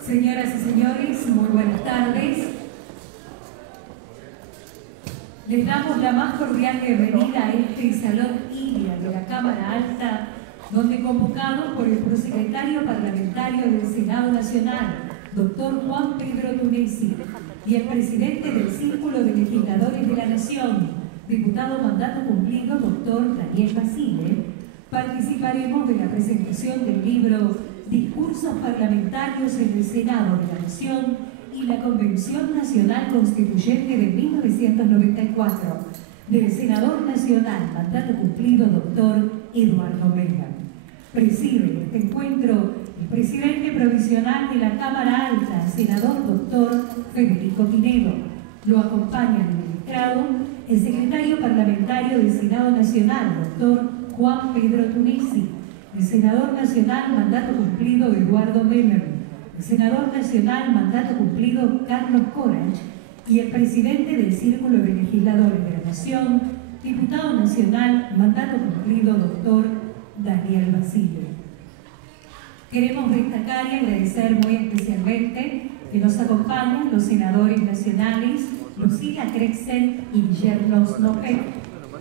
Señoras y señores, muy buenas tardes. Les damos la más cordial bienvenida a este Salón Ilia de la Cámara Alta, donde convocados por el prosecretario parlamentario del Senado Nacional, doctor Juan Pedro Tunesi, y el presidente del Círculo de Legisladores de la Nación, diputado mandato cumplido, doctor Daniel Basile, participaremos de la presentación del libro Discursos parlamentarios en el Senado de la Nación y la Convención Nacional Constituyente de 1994, del senador nacional mandato cumplido, doctor Eduardo Mena. Preside este encuentro el presidente provisional de la Cámara Alta, senador doctor Federico Pinedo. Lo acompaña en el estrado el secretario parlamentario del Senado Nacional, doctor Juan Pedro Tunesi, el senador nacional mandato cumplido Eduardo Meller, el senador nacional mandato cumplido Carlos Corach y el presidente del Círculo de Legisladores de la Nación, diputado nacional mandato cumplido doctor Daniel Basile. Queremos destacar y agradecer muy especialmente que nos acompañan los senadores nacionales Lucila Crexel y Guillermo Snopek,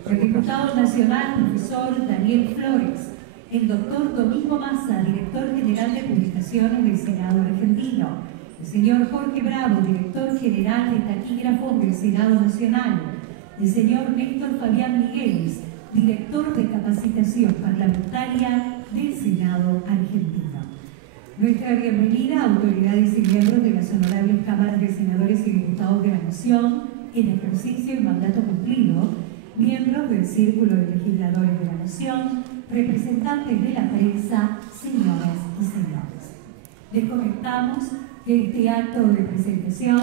el diputado nacional profesor Daniel Flores, el doctor Domingo Massa, director general de publicaciones del Senado argentino, el señor Jorge Bravo, director general de taquígrafos del Senado Nacional, el señor Néstor Fabián Migueles, director de capacitación parlamentaria del Senado argentino. Nuestra bienvenida a autoridades y miembros de las honorables cámaras de senadores y diputados de la Nación en ejercicio y mandato cumplido, miembros del Círculo de Legisladores de la Nación, representantes de la prensa, señoras y señores. Les comentamos que este acto de presentación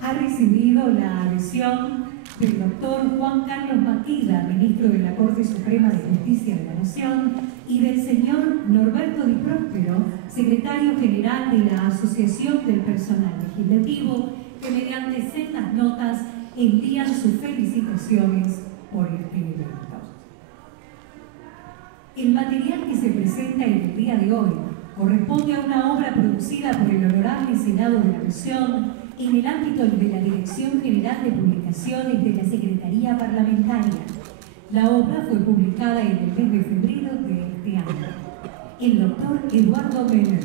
ha recibido la adhesión del doctor Juan Carlos Maqueda, ministro de la Corte Suprema de Justicia de la Nación, y del señor Norberto Di Próspero, secretario general de la Asociación del Personal Legislativo, que mediante sendas notas envían sus felicitaciones por este evento. El material que se presenta en el día de hoy corresponde a una obra producida por el Honorable Senado de la Nación en el ámbito de la Dirección General de Publicaciones de la Secretaría Parlamentaria. La obra fue publicada en el mes de febrero de este año. El doctor Eduardo Mena,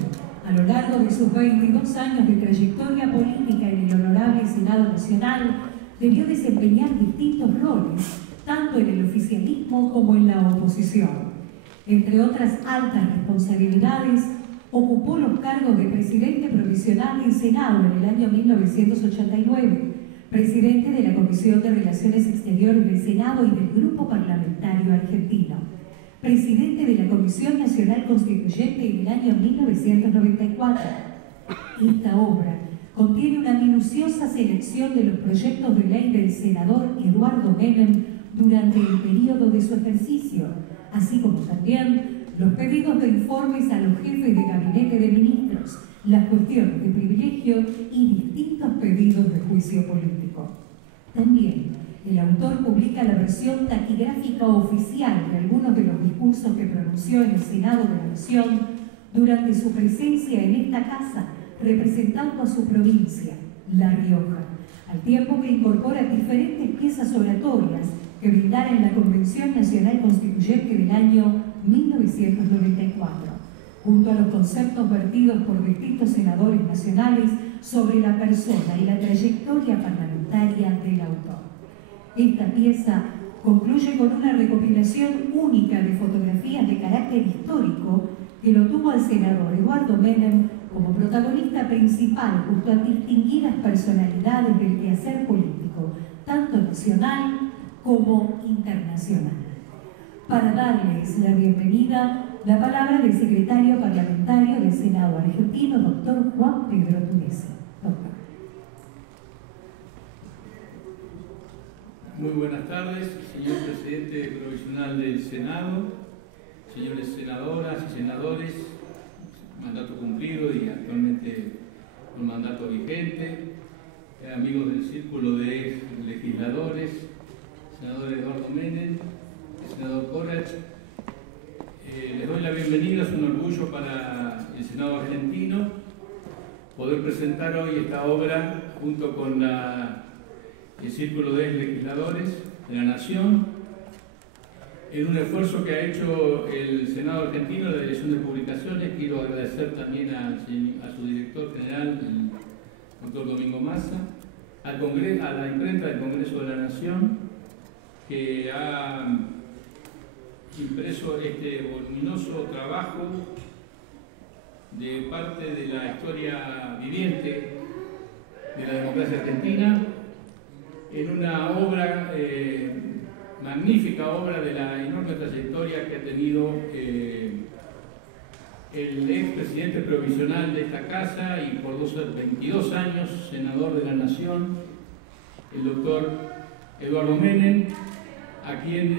a lo largo de sus 22 años de trayectoria política en el Honorable Senado Nacional, debió desempeñar distintos roles, tanto en el oficialismo como en la oposición. Entre otras altas responsabilidades, ocupó los cargos de presidente provisional del Senado en el año 1989, presidente de la Comisión de Relaciones Exteriores del Senado y del Grupo Parlamentario Argentino, presidente de la Comisión Nacional Constituyente en el año 1994. Esta obra contiene una minuciosa selección de los proyectos de ley del senador Eduardo Menem durante el periodo de su ejercicio, así como también los pedidos de informes a los jefes de gabinete de ministros, las cuestiones de privilegio y distintos pedidos de juicio político. También el autor publica la versión taquigráfica oficial de algunos de los discursos que pronunció en el Senado de la Nación durante su presencia en esta casa, representando a su provincia, La Rioja, al tiempo que incorpora diferentes piezas oratorias que brindaron la Convención Nacional Constituyente del año 1994, junto a los conceptos vertidos por distintos senadores nacionales sobre la persona y la trayectoria parlamentaria del autor. Esta pieza concluye con una recopilación única de fotografías de carácter histórico que lo tuvo al senador Eduardo Menem como protagonista principal junto a distinguidas personalidades del quehacer político, tanto nacional como internacional. Para darles la bienvenida, la palabra del secretario parlamentario del Senado argentino, doctor Juan Pedro Tunesi. Doctor. Muy buenas tardes, señor presidente provisional del Senado, señores senadoras y senadores, mandato cumplido y actualmente un mandato vigente, amigos del Círculo de Legisladores, senador Eduardo Menem, senador Corach. Les doy la bienvenida, es un orgullo para el Senado argentino poder presentar hoy esta obra junto con el Círculo de Legisladores de la Nación, en un esfuerzo que ha hecho el Senado argentino, la Dirección de Publicaciones. Quiero agradecer también a su director general, el doctor Domingo Massa, a la imprenta del Congreso de la Nación, que ha impreso este voluminoso trabajo de parte de la historia viviente de la democracia argentina, en una obra, magnífica obra de la enorme trayectoria que ha tenido el expresidente provisional de esta casa y por 22 años senador de la Nación, el doctor Eduardo Menem, a quien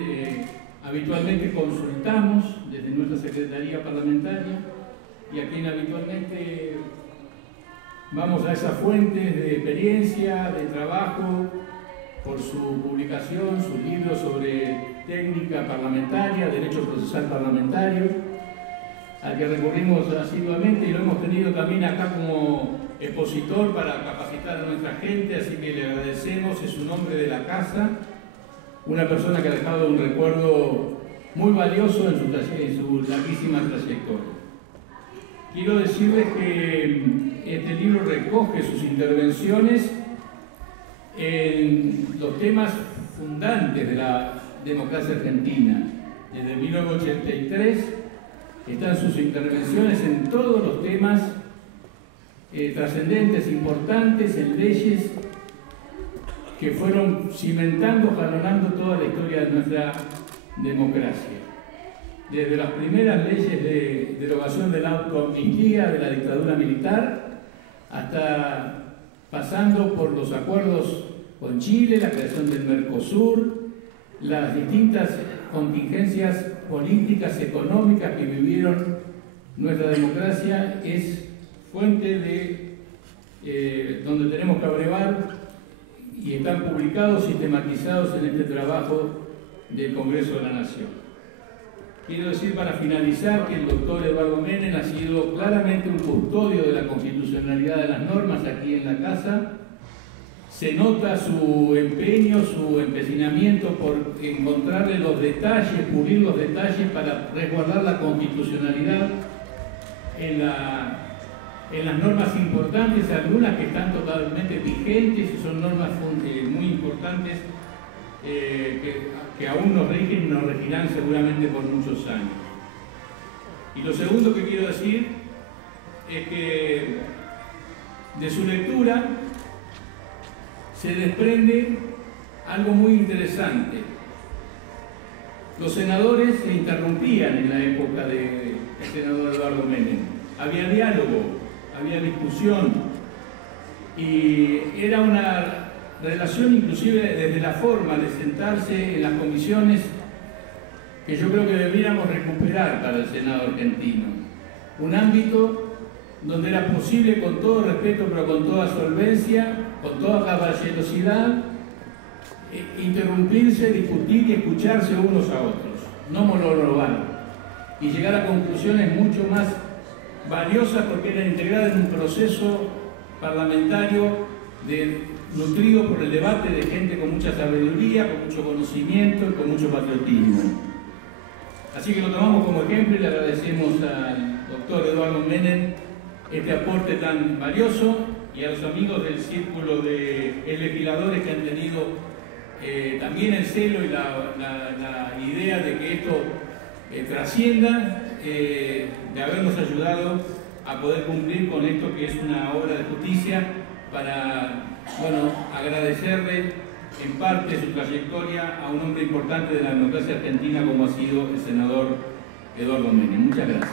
habitualmente consultamos desde nuestra Secretaría Parlamentaria y a quien habitualmente vamos a esas fuentes de experiencia, de trabajo, por su publicación, sus libros sobre técnica parlamentaria, derecho procesal parlamentario, al que recurrimos asiduamente y lo hemos tenido también acá como expositor para capacitar a nuestra gente, así que le agradecemos. Es un hombre de la casa, una persona que ha dejado un recuerdo muy valioso en su larguísima trayectoria. Quiero decirles que este libro recoge sus intervenciones en los temas fundantes de la democracia argentina. Desde 1983 están sus intervenciones en todos los temas trascendentes, importantes, en leyes que fueron cimentando, jalonando toda la historia de nuestra democracia. Desde las primeras leyes de derogación de la autoamnistía de la dictadura militar, hasta pasando por los acuerdos con Chile, la creación del Mercosur, las distintas contingencias políticas, económicas que vivieron nuestra democracia, es fuente de donde tenemos que abrevar, y están publicados, sistematizados en este trabajo del Congreso de la Nación. Quiero decir, para finalizar, que el doctor Eduardo Menem ha sido claramente un custodio de la constitucionalidad de las normas aquí en la casa. Se nota su empeño, su empecinamiento por encontrarle los detalles, pulir los detalles para resguardar la constitucionalidad en las normas importantes, algunas que están totalmente vigentes y son normas muy importantes que aún nos rigen y nos regirán seguramente por muchos años. Y lo segundo que quiero decir es que de su lectura se desprende algo muy interesante. Los senadores se interrumpían en la época del senador Eduardo Menem. Había diálogo, había discusión y era una relación inclusive desde la forma de sentarse en las comisiones que yo creo que deberíamos recuperar para el Senado argentino. Un ámbito donde era posible, con todo respeto pero con toda solvencia, con toda caballerosidad, interrumpirse, discutir y escucharse unos a otros, no monologar, y llegar a conclusiones mucho más valiosas porque eran integradas en un proceso parlamentario nutrido por el debate de gente con mucha sabiduría, con mucho conocimiento y con mucho patriotismo. Así que lo tomamos como ejemplo y le agradecemos al doctor Eduardo Menem este aporte tan valioso, y a los amigos del Círculo de Legisladores que han tenido también el celo y la idea de que esto trascienda, de habernos ayudado a poder cumplir con esto que es una obra de justicia, para, bueno, agradecerle en parte su trayectoria a un hombre importante de la democracia argentina como ha sido el senador Eduardo Menem. Muchas gracias.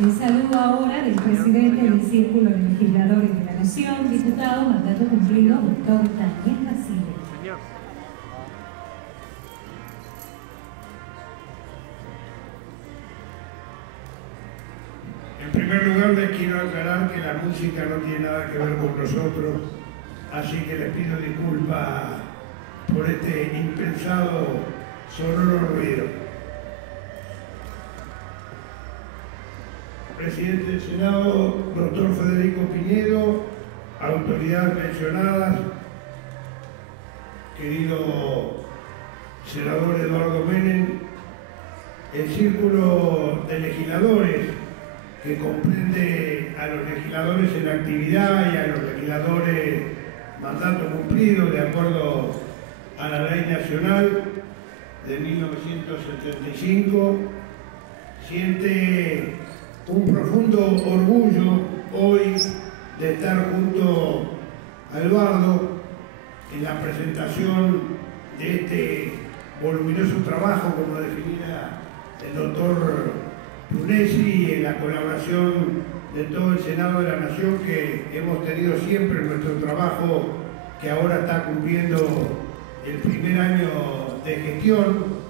El saludo ahora del presidente del Círculo de Legisladores de la Nación, diputado, mandato cumplido, doctor Daniel Basile. En primer lugar, les quiero aclarar que la música no tiene nada que ver con nosotros, así que les pido disculpas por este impensado sonoro ruido. presidente del Senado, doctor Federico Pinedo, autoridades mencionadas, querido senador Eduardo Menem, el círculo de legisladores que comprende a los legisladores en actividad y a los legisladores mandato cumplido de acuerdo a la Ley Nacional de 1975, siente un profundo orgullo hoy de estar junto a Eduardo en la presentación de este voluminoso trabajo, como definía el doctor Brunesi, y en la colaboración de todo el Senado de la Nación que hemos tenido siempre en nuestro trabajo, que ahora está cumpliendo el primer año de gestión.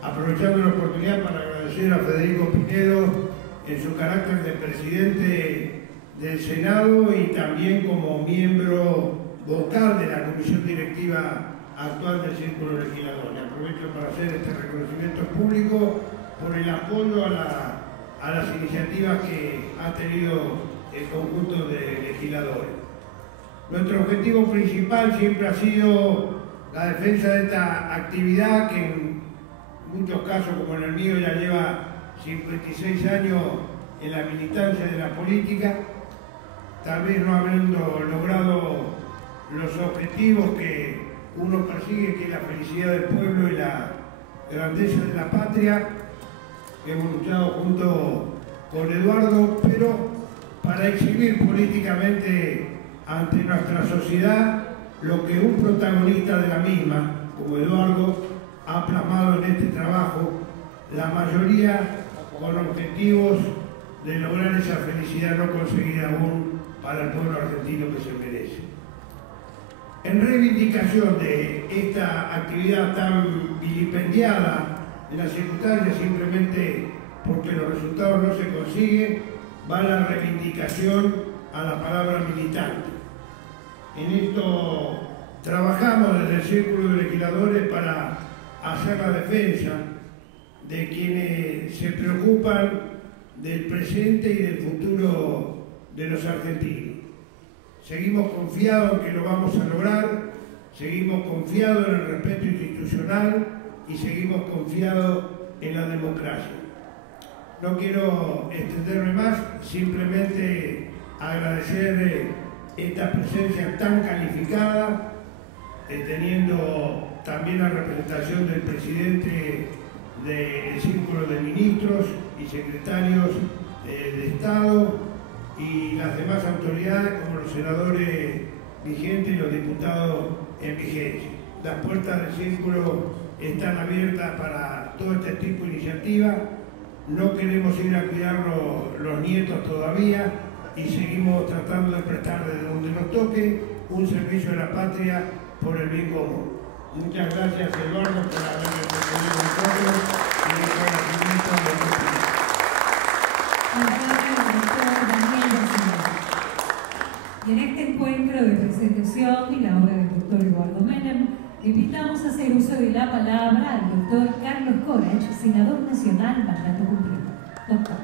Aprovechando la oportunidad para agradecer a Federico Pinedo en su carácter de presidente del Senado y también como miembro vocal de la comisión directiva actual del Círculo Legislador. Y aprovecho para hacer este reconocimiento público por el apoyo a las iniciativas que ha tenido el conjunto de legisladores. Nuestro objetivo principal siempre ha sido la defensa de esta actividad que en muchos casos, como en el mío, ya lleva 56 años en la militancia de la política, tal vez no habiendo logrado los objetivos que uno persigue, que es la felicidad del pueblo y la grandeza de la patria. Hemos luchado junto con Eduardo, pero para exhibir políticamente ante nuestra sociedad lo que un protagonista de la misma, como Eduardo, ha plasmado en este trabajo, la mayoría con objetivos de lograr esa felicidad no conseguida aún para el pueblo argentino que se merece. En reivindicación de esta actividad tan vilipendiada en las circunstancias, simplemente porque los resultados no se consiguen, va la reivindicación a la palabra militante. En esto trabajamos desde el Círculo de Legisladores para hacer la defensa de quienes se preocupan del presente y del futuro de los argentinos. Seguimos confiados en que lo vamos a lograr, seguimos confiados en el respeto institucional y seguimos confiados en la democracia. No quiero extenderme más, simplemente agradecer esta presencia tan calificada, teniendo también la representación del presidente del Círculo de Ministros y Secretarios de Estado y las demás autoridades, como los senadores vigentes y los diputados en vigencia. Las puertas del Círculo están abiertas para todo este tipo de iniciativas. No queremos ir a cuidar los nietos todavía y seguimos tratando de prestar desde donde nos toque un servicio a la patria por el bien común. Muchas gracias, Eduardo, por haberme respondido a nosotros y el conocimiento de nuestro país. Y en este encuentro de presentación y la obra del doctor Eduardo Menem, invitamos a hacer uso de la palabra al doctor Carlos Corach, senador nacional, mandato cumplido. Doctor.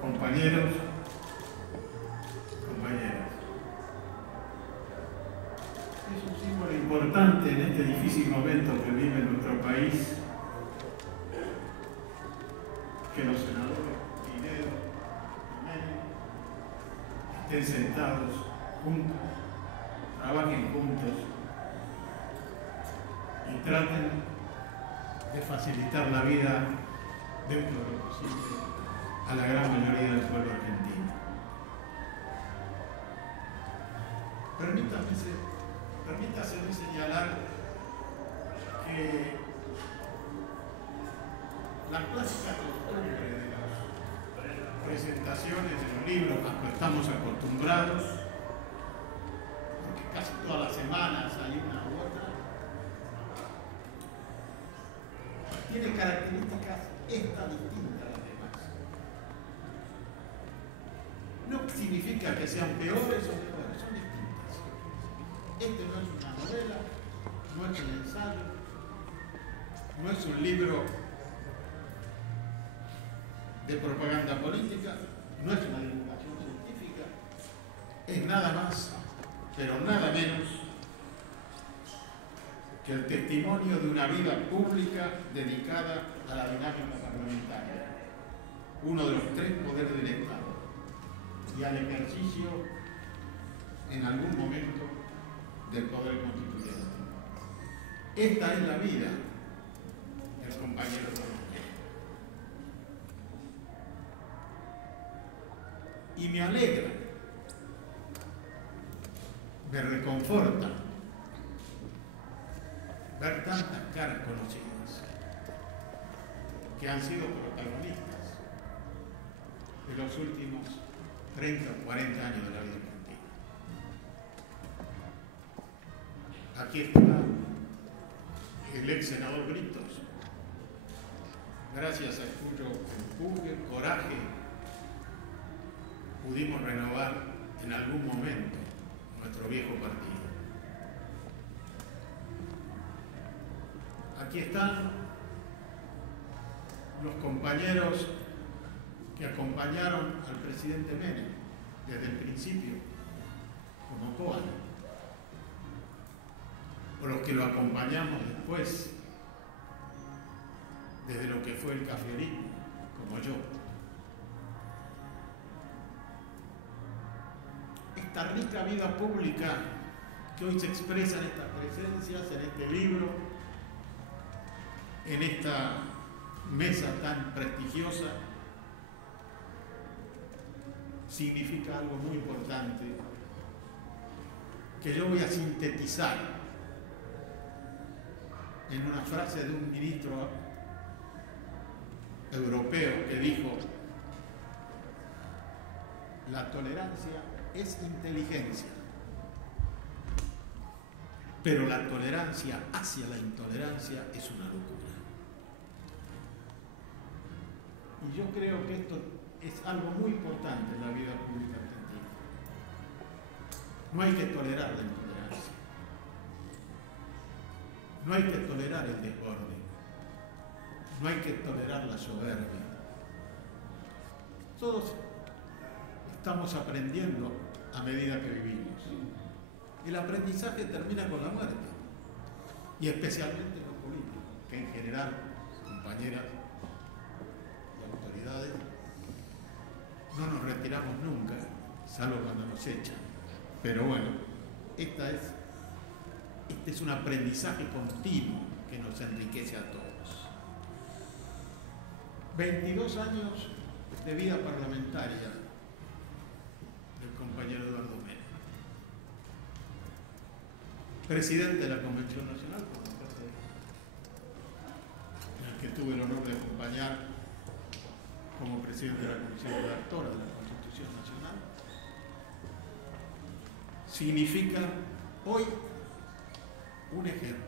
Compañeros, compañeras, es un símbolo importante en este difícil momento que vive nuestro país que los senadores Pinedo y Menem estén sentados juntos, trabajen juntos y traten de facilitar la vida dentro de lo posible a la gran mayoría del pueblo argentino. permítaseme señalar que la clásica costumbre de las presentaciones de los libros a los que estamos acostumbrados, porque casi todas las semanas hay una u otra, tiene características esta distintas a las demás. No significa que sean peores o mejores, son distintas. Este no es una novela, no es un ensayo, no es un libro de propaganda política, no es una divulgación científica, es nada más, pero nada menos que el testimonio de una vida pública dedicada a la dinámica parlamentaria, uno de los tres poderes del Estado, y al ejercicio en algún momento del poder constituyente. Esta es la vida del compañero Eduardo Mena. Y me alegra, me reconforta ver tantas caras conocidas que han sido protagonistas de los últimos 30 o 40 años de la vida argentina. Aquí está el ex senador Britos. Gracias a cuyo empuje, coraje, pudimos renovar en algún momento nuestro viejo partido. Aquí están los compañeros que acompañaron al presidente Menem desde el principio, como Coan, o los que lo acompañamos después, desde lo que fue el cafeorismo, como yo. Esta rica vida pública que hoy se expresa en estas presencias, en este libro, en esta mesa tan prestigiosa, significa algo muy importante que yo voy a sintetizar en una frase de un ministro europeo que dijo: la tolerancia es inteligencia, pero la tolerancia hacia la intolerancia es una locura. Y yo creo que esto es algo muy importante en la vida pública argentina. No hay que tolerar la intolerancia. No hay que tolerar el desborde. No hay que tolerar la soberbia. Todos estamos aprendiendo a medida que vivimos. El aprendizaje termina con la muerte. Y especialmente los políticos, que en general, compañeras y autoridades, no nos retiramos nunca, salvo cuando nos echan. Pero bueno, este es un aprendizaje continuo que nos enriquece a todos. 22 años de vida parlamentaria del compañero Eduardo Mena. Presidente de la Convención Nacional, en el que tuve el honor de acompañar como presidente de la Comisión Redactora de la Constitución Nacional. Significa hoy un ejemplo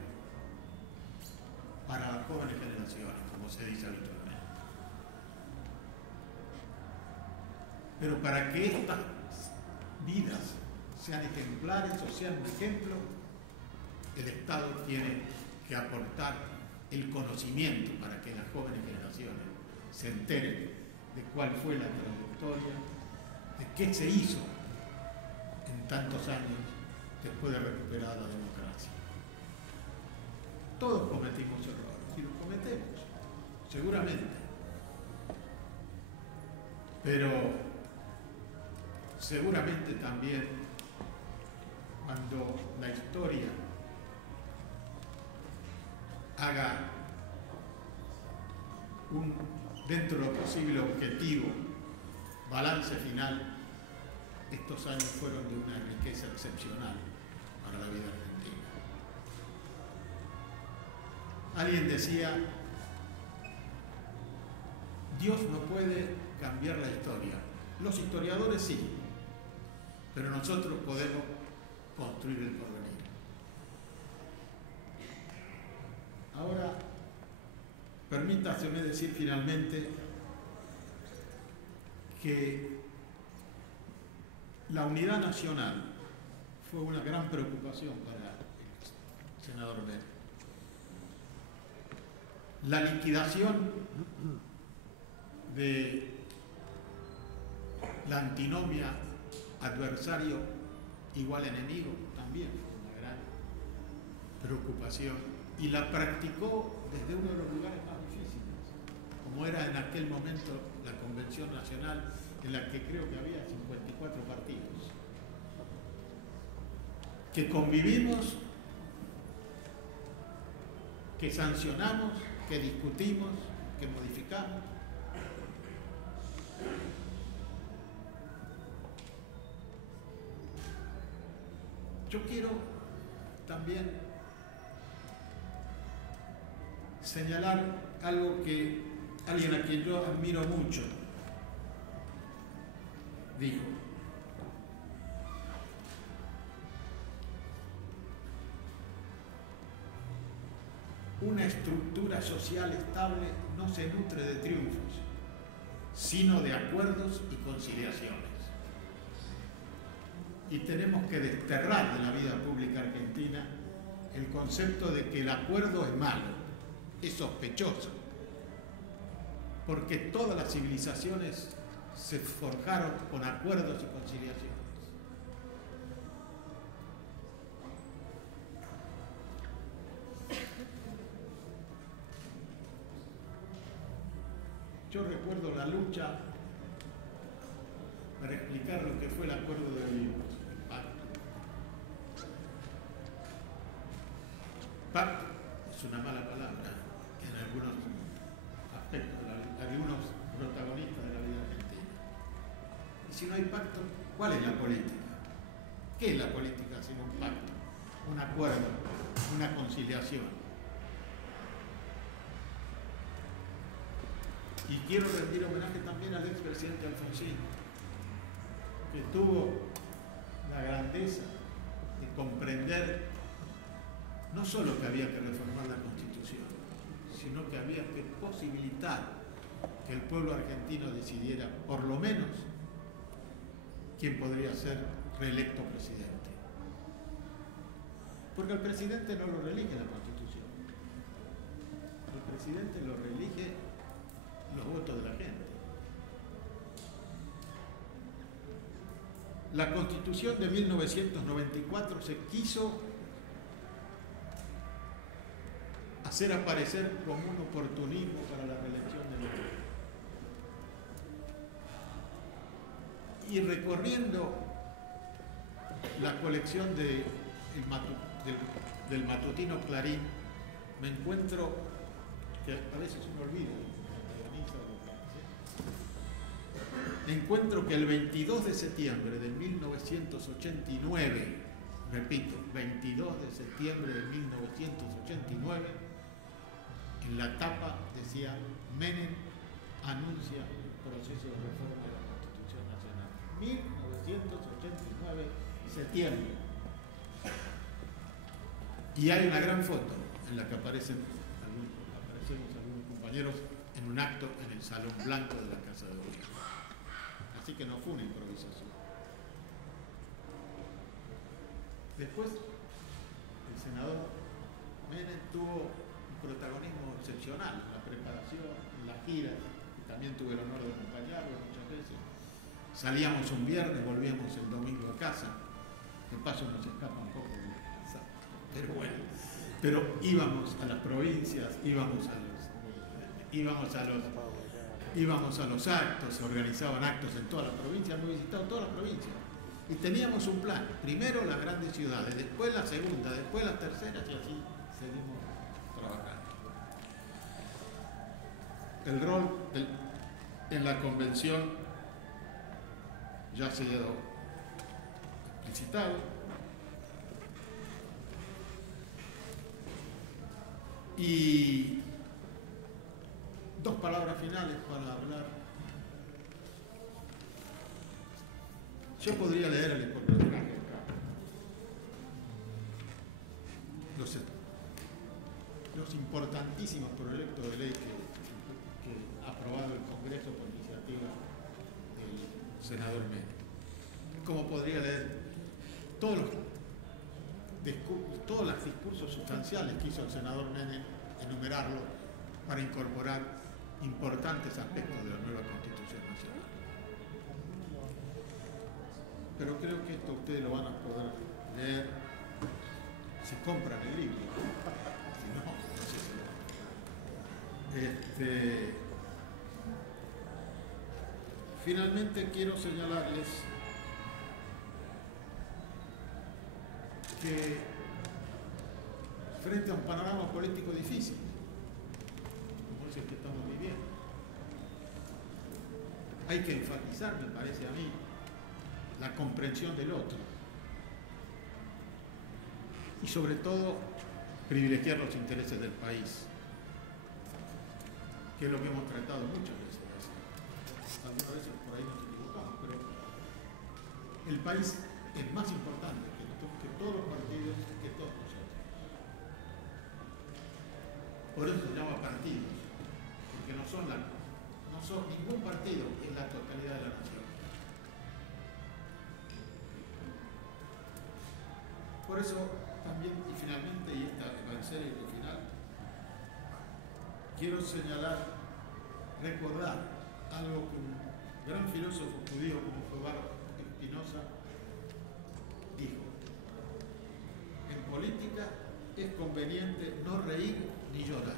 para las jóvenes generaciones, como se dice habitualmente. Pero para que estas vidas sean ejemplares o sean un ejemplo, el Estado tiene que aportar el conocimiento para que las jóvenes generaciones se enteren de cuál fue la trayectoria, de qué se hizo en tantos años después de recuperar la democracia. Todos cometimos errores, y los cometemos, seguramente. Pero seguramente también cuando la historia haga un, dentro de lo posible, objetivo balance final, estos años fueron de una riqueza excepcional para la vida argentina. Alguien decía, Dios no puede cambiar la historia. Los historiadores sí, pero nosotros podemos construir el porvenir. Ahora, permítaseme decir finalmente que la unidad nacional fue una gran preocupación para el senador Menem. La liquidación de la antinomia adversario igual enemigo también fue una gran preocupación y la practicó desde uno de los lugares más difíciles, como era en aquel momento la Convención Nacional, en la que creo que había 54 partidos, que convivimos, que sancionamos, que discutimos, que modificamos. Yo quiero también señalar algo que alguien a quien yo admiro mucho dijo. Una estructura social estable no se nutre de triunfos, sino de acuerdos y conciliaciones. Y tenemos que desterrar de la vida pública argentina el concepto de que el acuerdo es malo, es sospechoso, porque todas las civilizaciones se forjaron con acuerdos y conciliaciones. Yo recuerdo la lucha para explicar lo que fue el Acuerdo de Olivos, el pacto. Pacto es una mala palabra en algunos aspectos, algunos protagonistas de la vida argentina. Y si no hay pacto, ¿cuál es la política? ¿Qué es la política sino un pacto, un acuerdo, una conciliación? Y quiero rendir homenaje también al expresidente Alfonsín, que tuvo la grandeza de comprender no solo que había que reformar la Constitución, sino que había que posibilitar que el pueblo argentino decidiera, por lo menos, quién podría ser reelecto presidente. Porque el presidente no lo reelige la Constitución. El presidente lo reelige los votos de la gente. La Constitución de 1994 se quiso hacer aparecer como un oportunismo para la reelección de Menem. Y recorriendo la colección del matutino Clarín, me encuentro que a veces uno olvida. Encuentro que el 22 de septiembre de 1989, repito, 22 de septiembre de 1989, en la tapa decía: Menem anuncia proceso de reforma de la Constitución Nacional. 1989, septiembre. Y hay una gran foto en la que aparecemos algunos compañeros en un acto en el Salón Blanco de la Casa de Gobierno. Así que no fue una improvisación. Después, el senador Menem tuvo un protagonismo excepcional en la preparación, en las giras, y también tuve el honor de acompañarlo muchas veces. Salíamos un viernes, volvíamos el domingo a casa. De paso nos escapa un poco de casa, pero bueno. Pero íbamos a las provincias, íbamos a los actos, se organizaban actos en todas las provincias, hemos visitado todas las provincias. Y teníamos un plan, primero las grandes ciudades, después la segunda, después las terceras, y así seguimos trabajando. El rol en la convención ya se quedó explicitado. Y dos palabras finales para hablar. Yo podría leer el cortometraje acá. Los importantísimos proyectos de ley que ha aprobado el Congreso por iniciativa del senador Menem. Como podría leer todos los discursos sustanciales que hizo el senador Menem, enumerarlo para incorporar importantes aspectos de la nueva Constitución Nacional. Pero creo que esto ustedes lo van a poder leer si compran el libro. Si no, no sé si lo van. Finalmente quiero señalarles que frente a un panorama político difícil, como es el que estamos viviendo, hay que enfatizar, me parece a mí, la comprensión del otro y sobre todo privilegiar los intereses del país, que es lo que hemos tratado muchas veces. Algunas veces por ahí nos equivocamos, pero el país es más importante que todos los partidos, que todos nosotros. Por eso se llama partidos, porque no son ningún partido en la totalidad de la nación. Por eso también, y finalmente, y esta va a ser el final, quiero señalar, recordar algo que un gran filósofo judío como fue Baruch Spinoza dijo: en política es conveniente no reír ni llorar,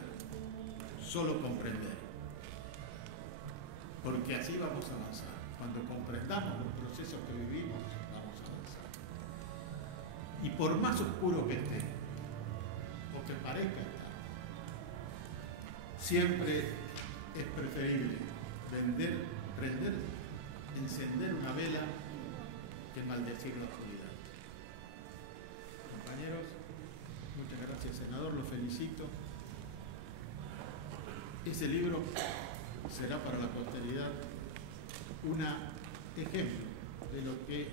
solo comprender, porque así vamos a avanzar. Cuando comprendamos los procesos que vivimos, vamos a avanzar. Y por más oscuro que esté, o que parezca estar, siempre es preferible encender una vela que maldecir la oscuridad. Compañeros, muchas gracias, senador, lo felicito. Ese libro será para la posteridad un ejemplo de lo que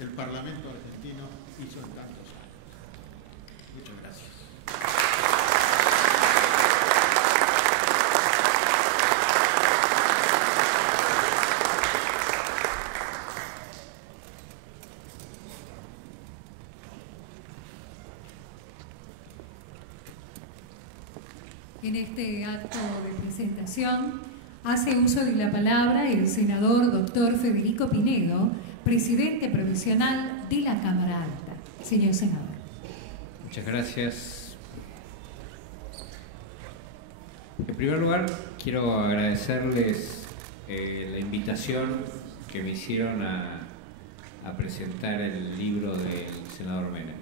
el Parlamento argentino hizo en tantos años. Muchas gracias. En este acto de presentación hace uso de la palabra el senador doctor Federico Pinedo, presidente provisional de la Cámara Alta. Señor senador. Muchas gracias. En primer lugar, quiero agradecerles la invitación que me hicieron a presentar el libro del senador Menem.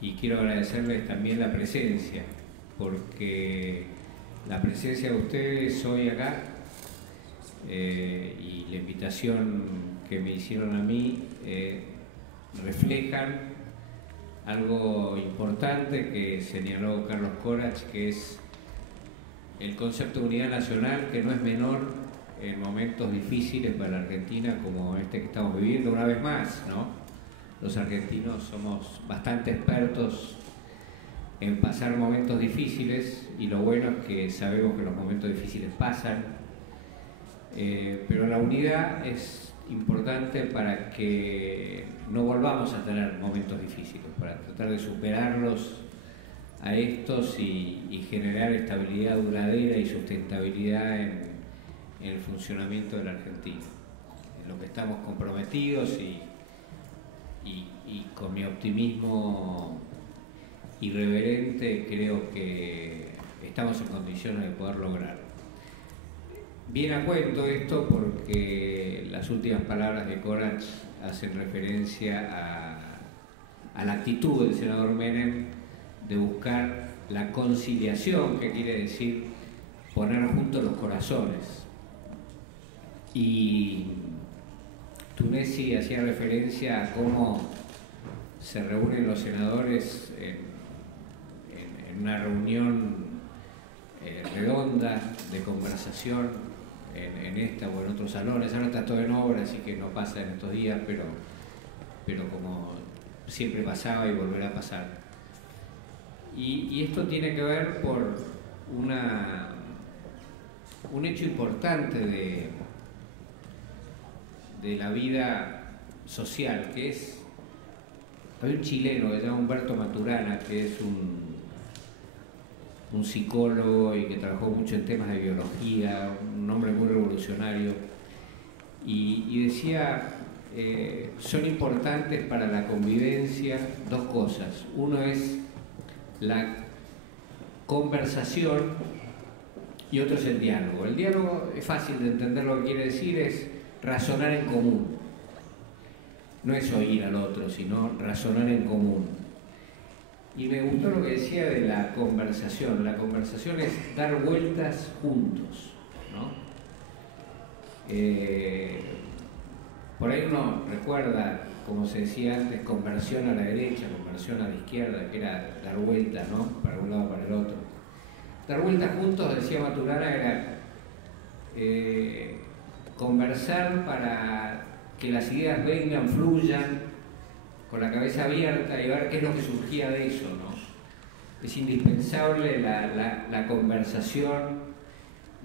Y quiero agradecerles también la presencia, porque la presencia de ustedes hoy acá y la invitación que me hicieron a mí reflejan algo importante que señaló Carlos Corach, que es el concepto de unidad nacional, que no es menor en momentos difíciles para la Argentina como este que estamos viviendo una vez más, ¿no? Los argentinos somos bastante expertos en pasar momentos difíciles, y lo bueno es que sabemos que los momentos difíciles pasan, pero la unidad es importante para que no volvamos a tener momentos difíciles, para tratar de superarlos a estos y generar estabilidad duradera y sustentabilidad en el funcionamiento de la Argentina. En lo que estamos comprometidos y con mi optimismo irreverente creo que estamos en condiciones de poder lograrlo. Viene a cuento esto porque las últimas palabras de Corach hacen referencia a la actitud del senador Menem de buscar la conciliación, que quiere decir poner juntos los corazones. Y Tunesi hacía referencia a cómo se reúnen los senadores en en una reunión redonda de conversación en esta o en otros salones. Ahora está todo en obra, así que no pasa en estos días, pero como siempre pasaba y volverá a pasar. Y esto tiene que ver por un hecho importante de la vida social, que es, hay un chileno que se llama Humberto Maturana, que es un psicólogo y que trabajó mucho en temas de biología, un hombre muy revolucionario, y decía, son importantes para la convivencia dos cosas. Uno es la conversación y otro es el diálogo. El diálogo es fácil de entender, lo que quiere decir es razonar en común. No es oír al otro, sino razonar en común. Y me gustó lo que decía de la conversación. La conversación es dar vueltas juntos, ¿no? Por ahí uno recuerda, como se decía antes, conversión a la derecha, conversión a la izquierda, que era dar vueltas, ¿no? Para un lado, para el otro. Dar vueltas juntos, decía Maturana, era conversar para que las ideas vengan, fluyan, con la cabeza abierta y ver qué es lo que surgía de eso, ¿no? Es indispensable la conversación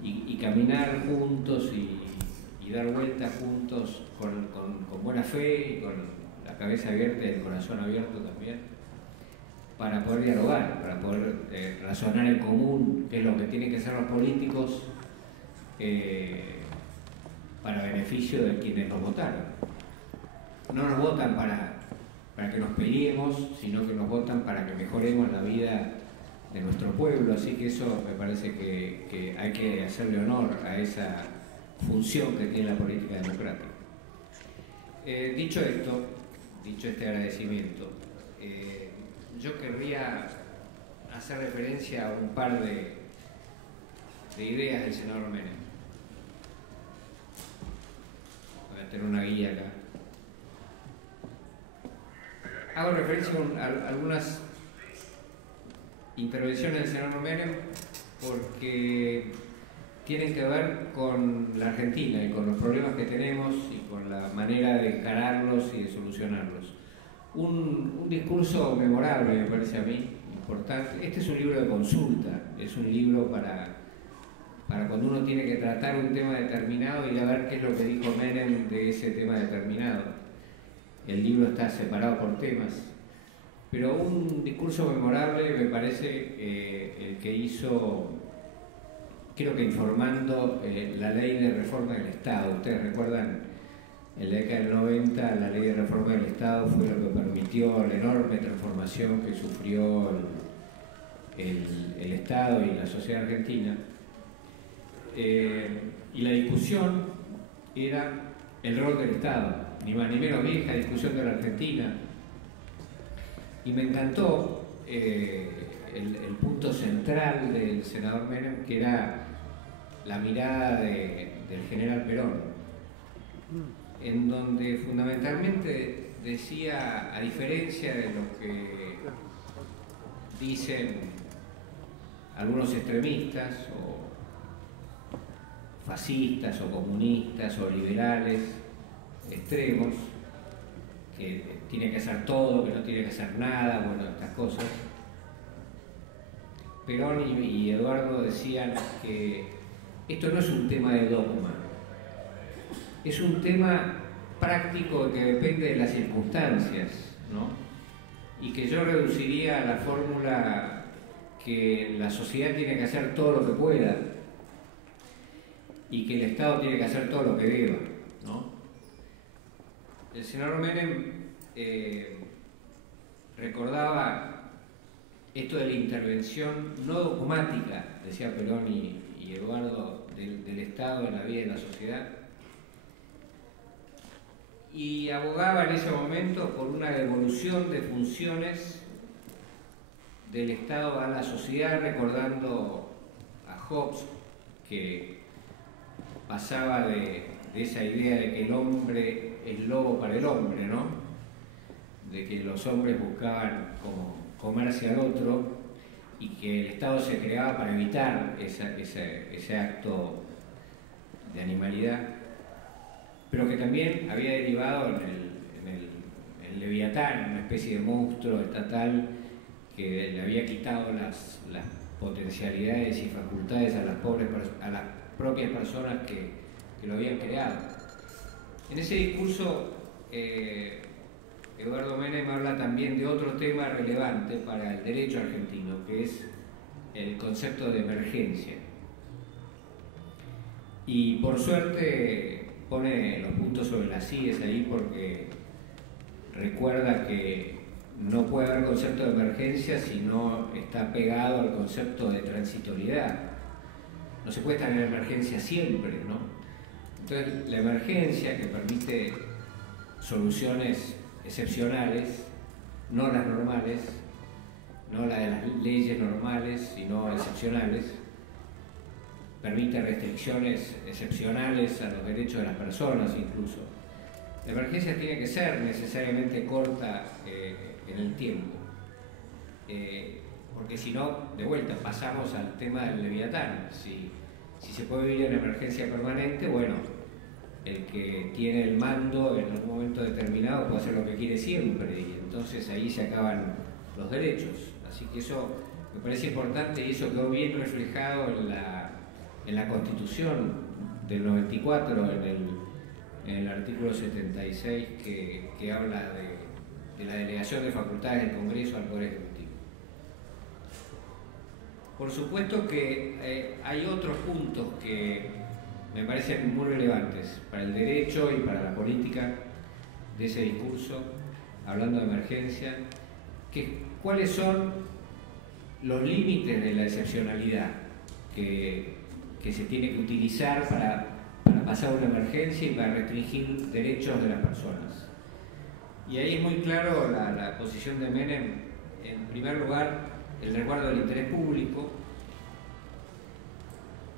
y caminar juntos y dar vueltas juntos con buena fe y con la cabeza abierta y el corazón abierto también, para poder dialogar, para poder razonar en común qué es lo que tienen que hacer los políticos para beneficio de quienes nos votaron. No nos votan para que nos peleemos, sino que nos votan para que mejoremos la vida de nuestro pueblo, así que eso me parece que hay que hacerle honor a esa función que tiene la política democrática. Dicho esto, dicho este agradecimiento, yo querría hacer referencia a un par de ideas del senador Menem. Voy a tener una guía acá. Hago referencia a algunas intervenciones del senador Menem porque tienen que ver con la Argentina y con los problemas que tenemos y con la manera de encararlos y de solucionarlos. Un discurso memorable, me parece a mí, importante. Este es un libro de consulta, es un libro para cuando uno tiene que tratar un tema determinado y a ver qué es lo que dijo Menem de ese tema determinado. El libro está separado por temas, pero un discurso memorable me parece el que hizo, creo que informando la ley de reforma del Estado. Ustedes recuerdan, en la década del 90 la ley de reforma del Estado fue lo que permitió la enorme transformación que sufrió el Estado y la sociedad argentina. Y la discusión era el rol del Estado, ni más ni menos, vieja discusión de la Argentina. Y me encantó el punto central del senador Menem, que era la mirada del general Perón, en donde fundamentalmente decía, a diferencia de lo que dicen algunos extremistas o fascistas o comunistas o liberales extremos, que tiene que hacer todo, que no tiene que hacer nada, bueno, estas cosas. Perón y Eduardo decían que esto no es un tema de dogma, es un tema práctico que depende de las circunstancias, ¿no? Y que yo reduciría a la fórmula que la sociedad tiene que hacer todo lo que pueda y que el Estado tiene que hacer todo lo que deba, ¿no? El senador Menem recordaba esto de la intervención no dogmática, decía Perón y Eduardo, del Estado en la vida de la sociedad, y abogaba en ese momento por una devolución de funciones del Estado a la sociedad, recordando a Hobbes, que pasaba de esa idea de que el hombre es lobo para el hombre, ¿no? De que los hombres buscaban como comerse al otro, y que el Estado se creaba para evitar ese acto de animalidad, pero que también había derivado en el Leviatán, una especie de monstruo estatal que le había quitado las potencialidades y facultades a las propias personas que lo habían creado. En ese discurso, Eduardo Menem habla también de otro tema relevante para el derecho argentino, que es el concepto de emergencia. Y por suerte pone los puntos sobre las íes ahí, porque recuerda que no puede haber concepto de emergencia si no está pegado al concepto de transitoriedad. No se puede estar en emergencia siempre, ¿no? Entonces, la emergencia, que permite soluciones excepcionales, no las normales, no la de las leyes normales, sino excepcionales, permite restricciones excepcionales a los derechos de las personas incluso. La emergencia tiene que ser necesariamente corta en el tiempo, porque si no, de vuelta, pasamos al tema del Leviatán. Si se puede vivir en emergencia permanente, bueno, el que tiene el mando en un momento determinado puede hacer lo que quiere siempre, y entonces ahí se acaban los derechos. Así que eso me parece importante, y eso quedó bien reflejado en la Constitución del 94, en el artículo 76, que habla de la delegación de facultades del Congreso al Poder Ejecutivo. Por supuesto que hay otros puntos que me parecen muy relevantes para el derecho y para la política de ese discurso, hablando de emergencia, cuáles son los límites de la excepcionalidad que se tiene que utilizar para pasar una emergencia y para restringir derechos de las personas. Y ahí es muy claro la posición de Menem. En primer lugar, el resguardo del interés público,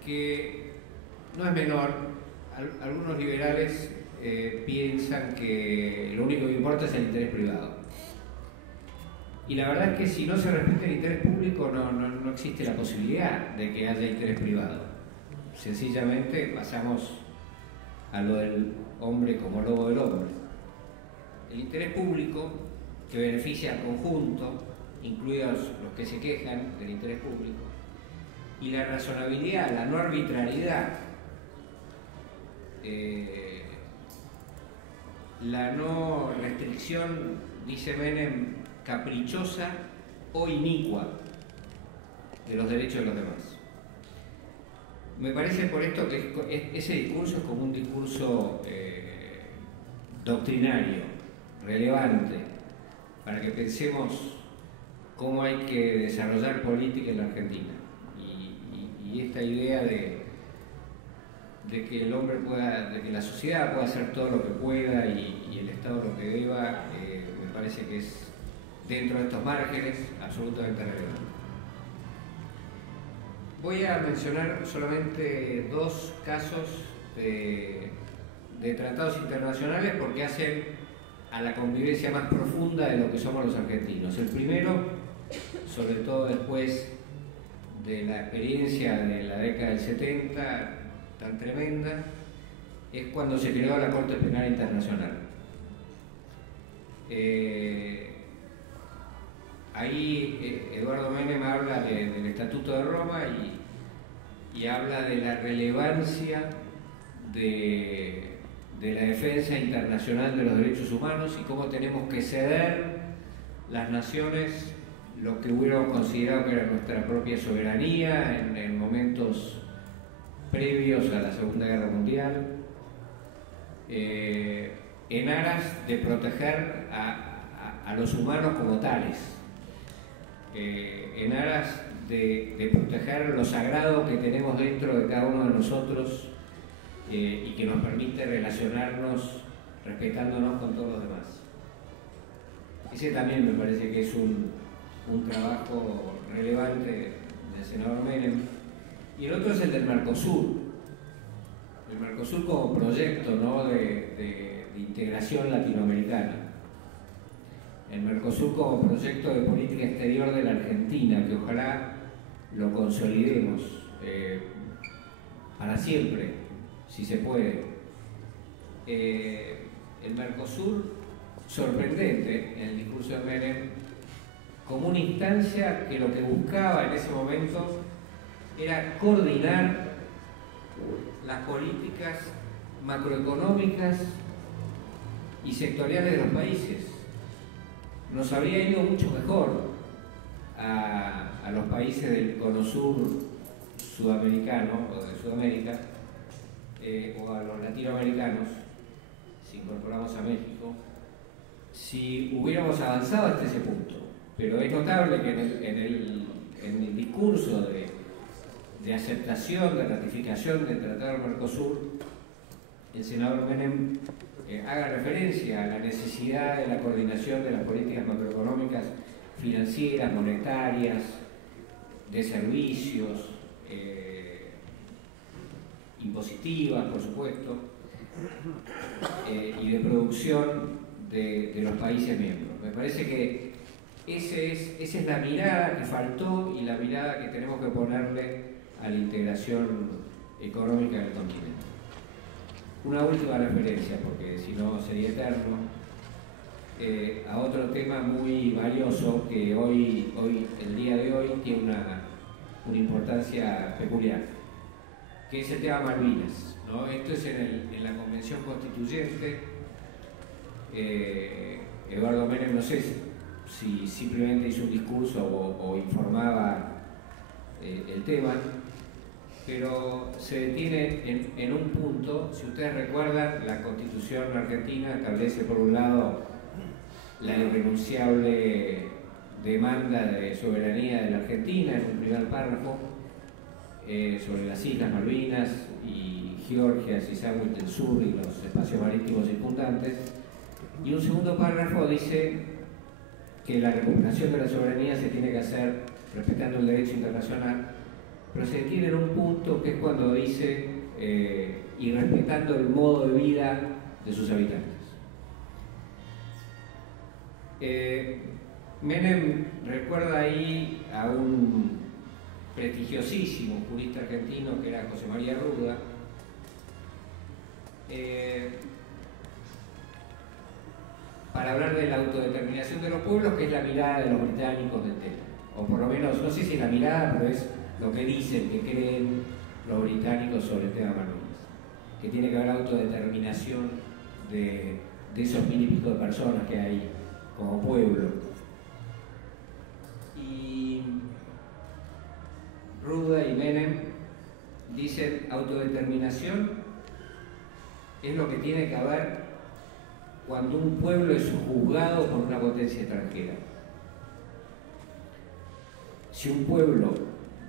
que no es menor. Algunos liberales piensan que lo único que importa es el interés privado. Y la verdad es que si no se respeta el interés público, no existe la posibilidad de que haya interés privado. Sencillamente pasamos a lo del hombre como lobo del hombre. El interés público, que beneficia al conjunto, incluidos los que se quejan del interés público, y la razonabilidad, la no arbitrariedad, la no restricción, dice Menem, caprichosa o inicua de los derechos de los demás. Me parece por esto que ese discurso es como un discurso doctrinario, relevante, para que pensemos cómo hay que desarrollar política en la Argentina. Y esta idea de que el hombre de que la sociedad pueda hacer todo lo que pueda y el Estado lo que deba, me parece que es, dentro de estos márgenes, absolutamente relevante. Voy a mencionar solamente dos casos de tratados internacionales porque hacen a la convivencia más profunda de lo que somos los argentinos. El primero, sobre todo después de la experiencia de la década del 70, tan tremenda, es cuando se creó la Corte Penal Internacional. Ahí Eduardo Menem habla del Estatuto de Roma y habla de la relevancia de la defensa internacional de los derechos humanos y cómo tenemos que ceder las naciones lo que hubiéramos considerado que era nuestra propia soberanía en momentos previos a la Segunda Guerra Mundial, en aras de proteger a los humanos como tales, en aras de proteger lo sagrado que tenemos dentro de cada uno de nosotros y que nos permite relacionarnos respetándonos con todos los demás. Ese también me parece que es un trabajo relevante del senador Menem. Y el otro es el del Mercosur. El Mercosur como proyecto, ¿no?, de integración latinoamericana. El Mercosur como proyecto de política exterior de la Argentina, que ojalá lo consolidemos para siempre, si se puede. El Mercosur, sorprendente en el discurso de Menem, como una instancia que lo que buscaba en ese momento era coordinar las políticas macroeconómicas y sectoriales de los países. Nos habría ido mucho mejor a los países del cono sur sudamericano o de Sudamérica o a los latinoamericanos, si incorporamos a México, si hubiéramos avanzado hasta ese punto. Pero es notable que en el discurso de aceptación, de ratificación del Tratado del Mercosur, el senador Menem haga referencia a la necesidad de la coordinación de las políticas macroeconómicas, financieras, monetarias, de servicios, impositivas, por supuesto, y de producción de los países miembros. Me parece que esa es la mirada que faltó y la mirada que tenemos que ponerle a la integración económica del continente. Una última referencia, porque si no sería eterno, a otro tema muy valioso que hoy el día de hoy, tiene una importancia peculiar, que es el tema Malvinas, ¿no? Esto es en la Convención Constituyente. Eduardo Menem, no sé si simplemente hizo un discurso o informaba el tema, pero se detiene en un punto. Si ustedes recuerdan, la Constitución argentina establece por un lado la irrenunciable demanda de soberanía de la Argentina en un primer párrafo sobre las Islas Malvinas y Georgia, Sisagüit del Sur y los espacios marítimos circundantes, y un segundo párrafo dice que la recuperación de la soberanía se tiene que hacer respetando el derecho internacional, pero se detiene en un punto que es cuando dice y respetando el modo de vida de sus habitantes. Menem recuerda ahí a un prestigiosísimo jurista argentino que era José María Ruda, para hablar de la autodeterminación de los pueblos, que es la mirada de los británicos del tema, o por lo menos, no sé si es la mirada, pero es lo que dicen, que creen los británicos sobre el tema Malvinas, que tiene que haber autodeterminación de esos mil y pico de personas que hay como pueblo. Y Ruda y Menem dicen: autodeterminación es lo que tiene que haber cuando un pueblo es juzgado por una potencia extranjera. Si un pueblo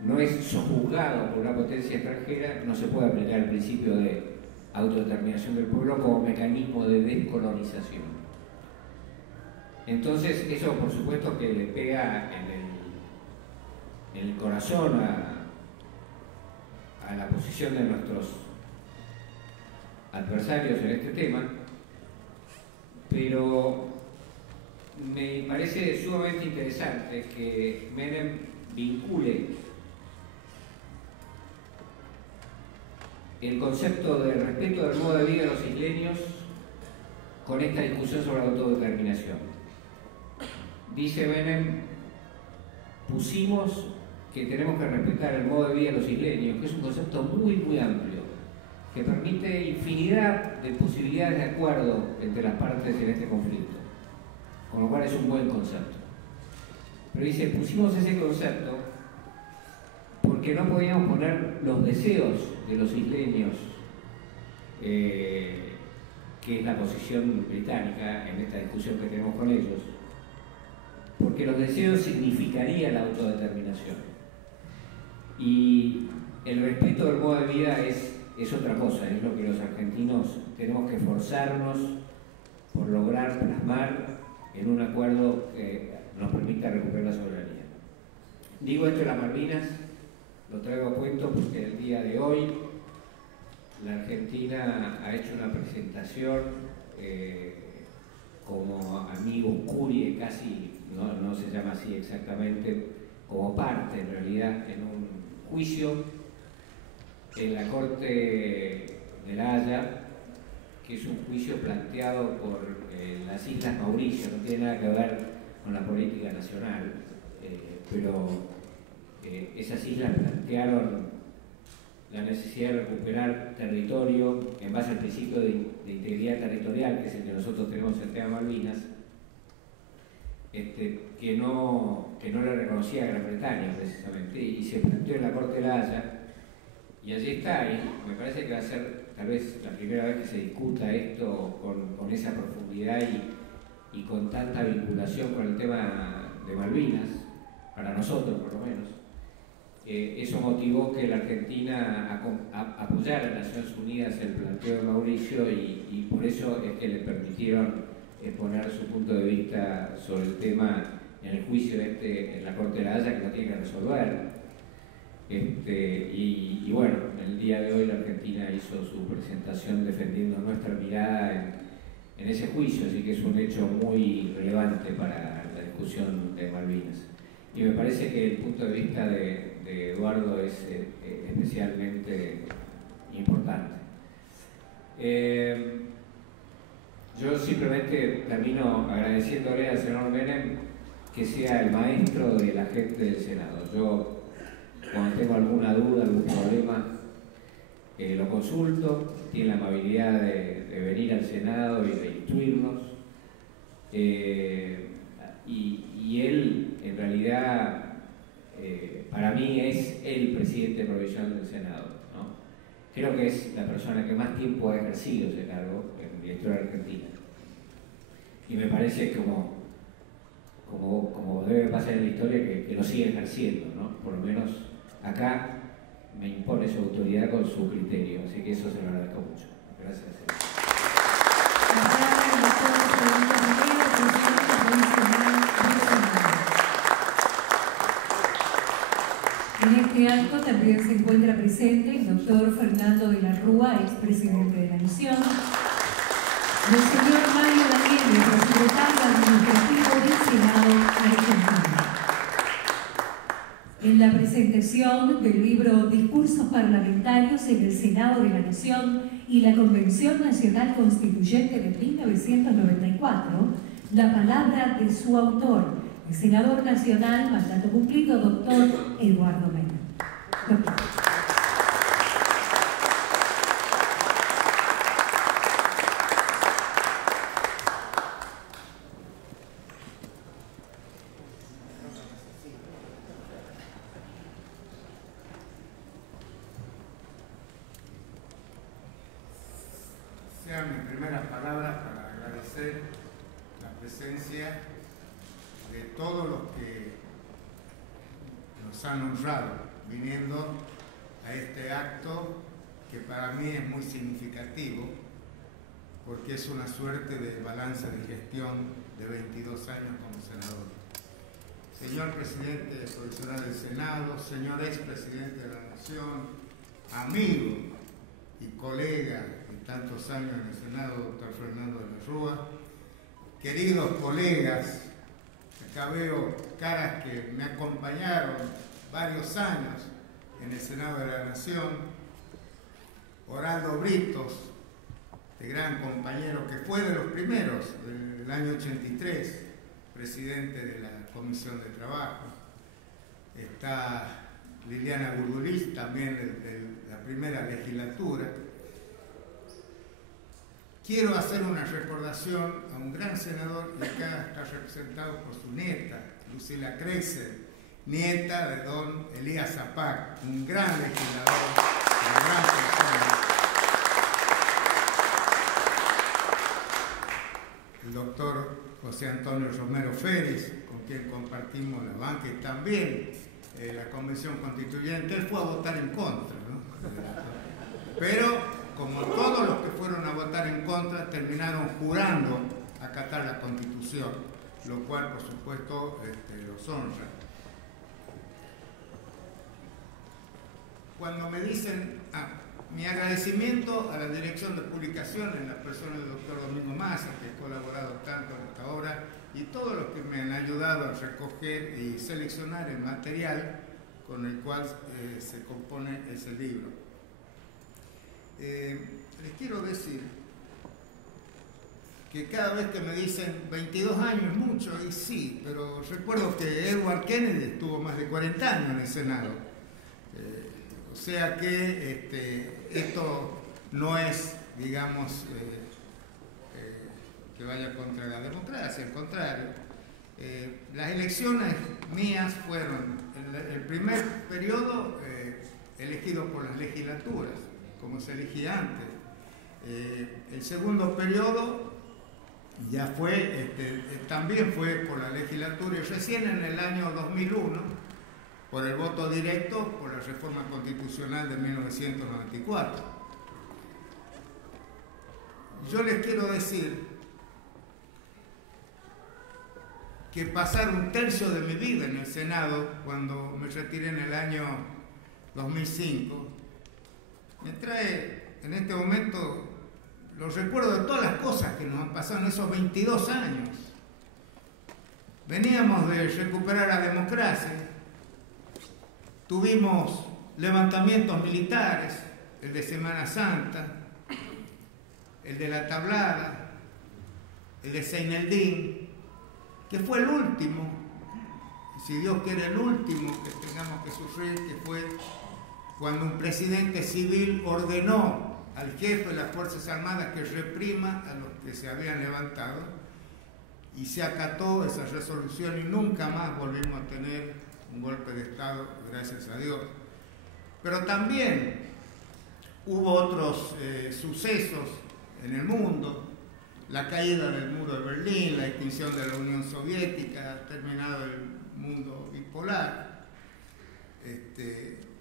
no es sojuzgado por una potencia extranjera, no se puede aplicar el principio de autodeterminación del pueblo como mecanismo de descolonización. Entonces, eso por supuesto que le pega en el corazón a la posición de nuestros adversarios en este tema, pero me parece sumamente interesante que Menem vincule el concepto de respeto del modo de vida de los isleños con esta discusión sobre la autodeterminación. Dice Menem: pusimos que tenemos que respetar el modo de vida de los isleños, que es un concepto muy, muy amplio, que permite infinidad de posibilidades de acuerdo entre las partes en este conflicto, con lo cual es un buen concepto. Pero dice, pusimos ese concepto porque no podíamos poner los deseos de los isleños, que es la posición británica en esta discusión que tenemos con ellos, porque los deseos significarían la autodeterminación. Y el respeto del modo de vida es otra cosa, es lo que los argentinos tenemos que esforzarnos por lograr plasmar en un acuerdo que nos permita recuperar la soberanía. Digo esto de las Malvinas, lo traigo a cuento porque el día de hoy la Argentina ha hecho una presentación como amigos Curie, casi, no se llama así exactamente, como parte en realidad en un juicio en la Corte de La Haya, que es un juicio planteado por las Islas Mauricio, no tiene nada que ver con la política nacional, pero esas islas plantearon la necesidad de recuperar territorio en base al principio de integridad territorial, que es el que nosotros tenemos en el tema Malvinas, que no le reconocía a Gran Bretaña precisamente, y se planteó en la Corte de La Haya, y allí está, y me parece que va a ser tal vez la primera vez que se discuta esto con esa profundidad y con tanta vinculación con el tema de Malvinas, para nosotros por lo menos. Eso motivó que la Argentina apoyara a Naciones Unidas el planteo de Mauricio y por eso es que le permitieron exponer su punto de vista sobre el tema en el juicio en la Corte de La Haya, que no tiene que resolver. Y bueno, el día de hoy la Argentina hizo su presentación defendiendo nuestra mirada en ese juicio, así que es un hecho muy relevante para la discusión de Malvinas. Y me parece que el punto de vista de Eduardo es especialmente importante. Yo simplemente termino agradeciéndole al senador Menem que sea el maestro de la gente del Senado. Yo, cuando tengo alguna duda, algún problema, lo consulto, tiene la amabilidad de venir al Senado y de instruirnos. Y él, en realidad, para mí es el presidente provisional del Senado, ¿no? Creo que es la persona que más tiempo ha ejercido ese cargo en la historia argentina. Y me parece como debe pasar en la historia que lo sigue ejerciendo, ¿no? Por lo menos acá me impone su autoridad con su criterio, así que eso se lo agradezco mucho. Gracias. En este acto también se encuentra presente el doctor Fernando de la Rúa, expresidente de la Nación, el señor Mario Daniel, secretario administrativo del Senado argentino. En la presentación del libro Discursos parlamentarios en el Senado de la Nación y la Convención Nacional Constituyente de 1994, la palabra de su autor, el senador nacional, mandato cumplido, doctor Eduardo Menem. Doctor. Sean mis primeras palabras para agradecer la presencia de todos los que nos han honrado viniendo a este acto que para mí es muy significativo porque es una suerte de balance de gestión de 22 años como senador. Señor presidente provisional del Senado, señor expresidente de la Nación, amigo y colega de tantos años en el Senado, doctor Fernando de la Rúa, queridos colegas, acá veo caras que me acompañaron varios años en el Senado de la Nación, Oraldo Britos, este gran compañero que fue de los primeros del año 83, presidente de la Comisión de Trabajo, está Liliana Gurgulis, también de la primera legislatura. Quiero hacer una recordación a un gran senador que acá está representado por su nieta, Lucila Kreisel, nieta de don Elías Zapac, un gran legislador, una gran persona. El doctor José Antonio Romero Férez, con quien compartimos la banca y también la Convención Constituyente. Él fue a votar en contra, ¿no? Pero como todos los que fueron a votar en contra, terminaron jurando acatar la Constitución, lo cual, por supuesto, los honra. Cuando me dicen mi agradecimiento a la Dirección de Publicación en la persona del doctor Domingo Massa, que ha colaborado tanto en esta obra, y todos los que me han ayudado ayudado a recoger y seleccionar el material con el cual se compone ese libro. Les quiero decir que cada vez que me dicen 22 años es mucho, y sí, pero recuerdo que Edward Kennedy estuvo más de 40 años en el Senado. O sea que esto no es, digamos, que vaya contra la democracia, al contrario. Las elecciones mías fueron, el primer periodo elegido por las legislaturas, como se elegía antes. El segundo periodo ya fue, también fue por la legislatura, y recién en el año 2001, por el voto directo, por la reforma constitucional de 1994. Yo les quiero decir que pasar un tercio de mi vida en el Senado, cuando me retiré en el año 2005, me trae en este momento los recuerdos de todas las cosas que nos han pasado en esos 22 años. Veníamos de recuperar la democracia, tuvimos levantamientos militares, el de Semana Santa, el de la Tablada, el de Seineldín, que fue el último, si Dios quiere el último que tengamos que sufrir, que fue cuando un presidente civil ordenó al jefe de las Fuerzas Armadas que reprima a los que se habían levantado, y se acató esa resolución y nunca más volvimos a tener un golpe de Estado, gracias a Dios. Pero también hubo otros sucesos en el mundo: la caída del muro de Berlín, la extinción de la Unión Soviética, terminado el mundo bipolar,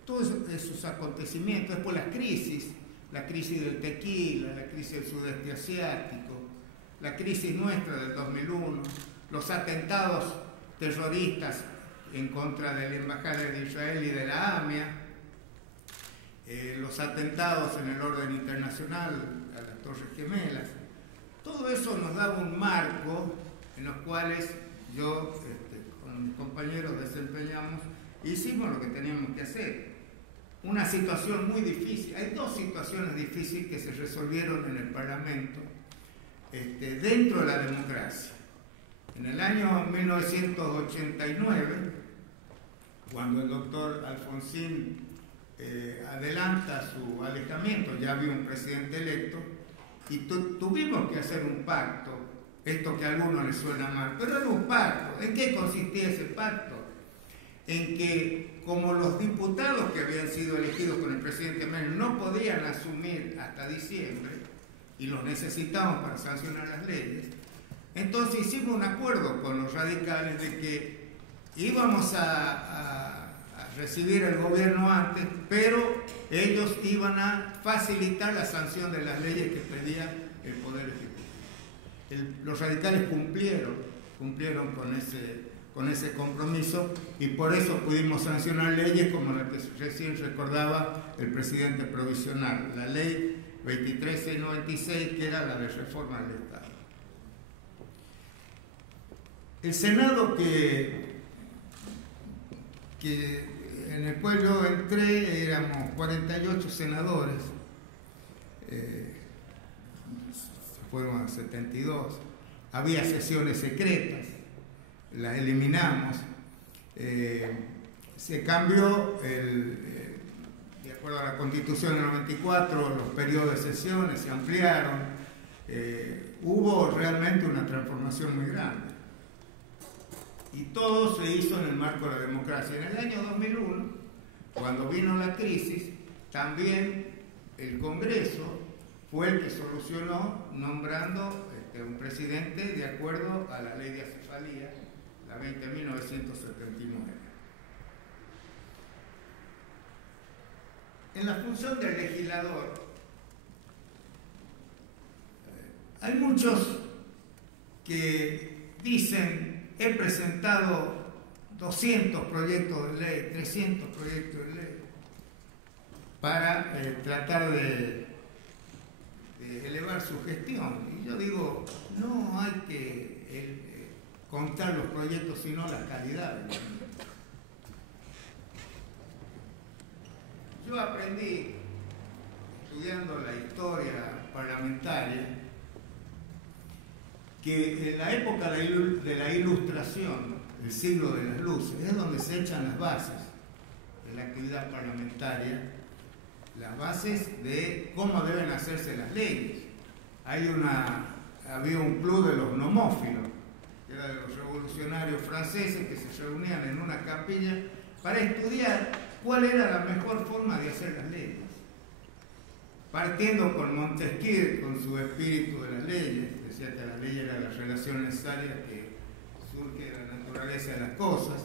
todos esos acontecimientos. Después la crisis del tequila, la crisis del sudeste asiático, la crisis nuestra del 2001, los atentados terroristas en contra de la Embajada de Israel y de la AMIA, los atentados en el orden internacional a las Torres Gemelas. Todo eso nos daba un marco en los cuales yo, con mis compañeros desempeñamos, hicimos lo que teníamos que hacer. Una situación muy difícil. Hay dos situaciones difíciles que se resolvieron en el Parlamento dentro de la democracia. En el año 1989, cuando el doctor Alfonsín adelanta su alejamiento, ya había un presidente electo, y tuvimos que hacer un pacto, esto que a algunos les suena mal, pero era un pacto. ¿En qué consistía ese pacto? En que, como los diputados que habían sido elegidos con el presidente Menem no podían asumir hasta diciembre, y los necesitábamos para sancionar las leyes, entonces hicimos un acuerdo con los radicales de que íbamos a recibir el gobierno antes, pero ellos iban a facilitar la sanción de las leyes que pedía el Poder Ejecutivo. Los radicales cumplieron con ese compromiso, y por eso pudimos sancionar leyes como la que recién recordaba el presidente provisional, la ley 23696, que era la de reforma del Estado. El Senado en el cual yo entré, éramos 48 senadores, fueron a 72, había sesiones secretas, las eliminamos, se cambió, de acuerdo a la Constitución del 94, los periodos de sesiones se ampliaron, hubo realmente una transformación muy grande. Y todo se hizo en el marco de la democracia. En el año 2001, cuando vino la crisis, también el Congreso fue el que solucionó nombrando un presidente de acuerdo a la ley de acefalía, la 20.979. En la función del legislador, hay muchos que dicen: he presentado 200 proyectos de ley, 300 proyectos de ley, para tratar de elevar su gestión. Y yo digo, no hay que contar los proyectos, sino la calidad de los mismos. Yo aprendí, estudiando la historia parlamentaria, que en la época de la Ilustración, el siglo de las luces, es donde se echan las bases de la actividad parlamentaria, las bases de cómo deben hacerse las leyes. Había un club de los nomófilos, que era de los revolucionarios franceses, que se reunían en una capilla para estudiar cuál era la mejor forma de hacer las leyes. Partiendo con Montesquieu, con su espíritu de las leyes, decía que la ley era la relación necesaria que surge de la naturaleza de las cosas.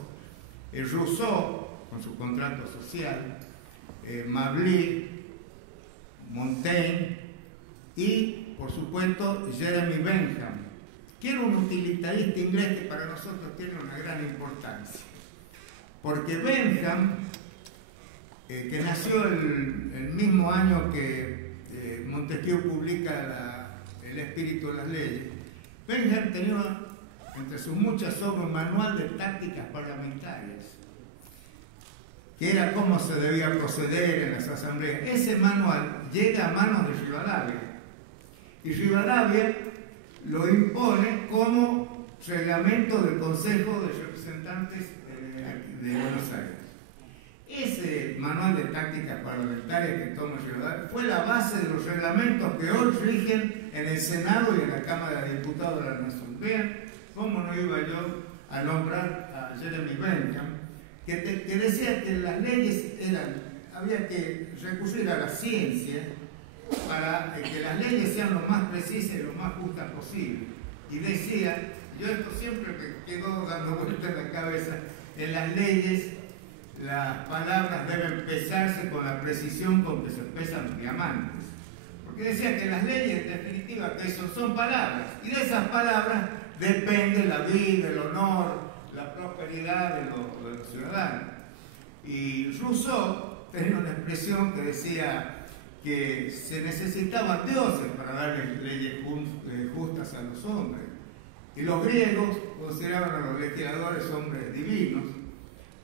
Rousseau, con su contrato social, Mably, Montaigne y, por supuesto, Jeremy Bentham, que era un utilitarista inglés que para nosotros tiene una gran importancia. Porque Bentham, que nació el mismo año que Montesquieu publica El espíritu de las leyes, Bentham tenía entre sus muchas obras un manual de tácticas parlamentarias, que era cómo se debía proceder en las asambleas. Ese manual llega a manos de Rivadavia, y Rivadavia lo impone como reglamento del Consejo de Representantes de Buenos Aires. Ese manual de tácticas parlamentarias que toma Rivadavia fue la base de los reglamentos que hoy rigen en el Senado y en la Cámara de Diputados de la Nación. Vean cómo no iba yo a nombrar a Jeremy Bentham, que decía que las leyes había que recurrir a la ciencia para que las leyes sean lo más precisas y lo más justas posible. Y decía, yo esto siempre me quedó dando vuelta en la cabeza, en las leyes las palabras deben pesarse con la precisión con que se pesan diamantes. Porque decía que las leyes, en definitiva, que eso son palabras, y de esas palabras depende la vida, el honor, la prosperidad de los ciudadanos. Y Rousseau tenía una expresión que decía que se necesitaban dioses para darles leyes justas a los hombres. Y los griegos consideraban a los legisladores hombres divinos,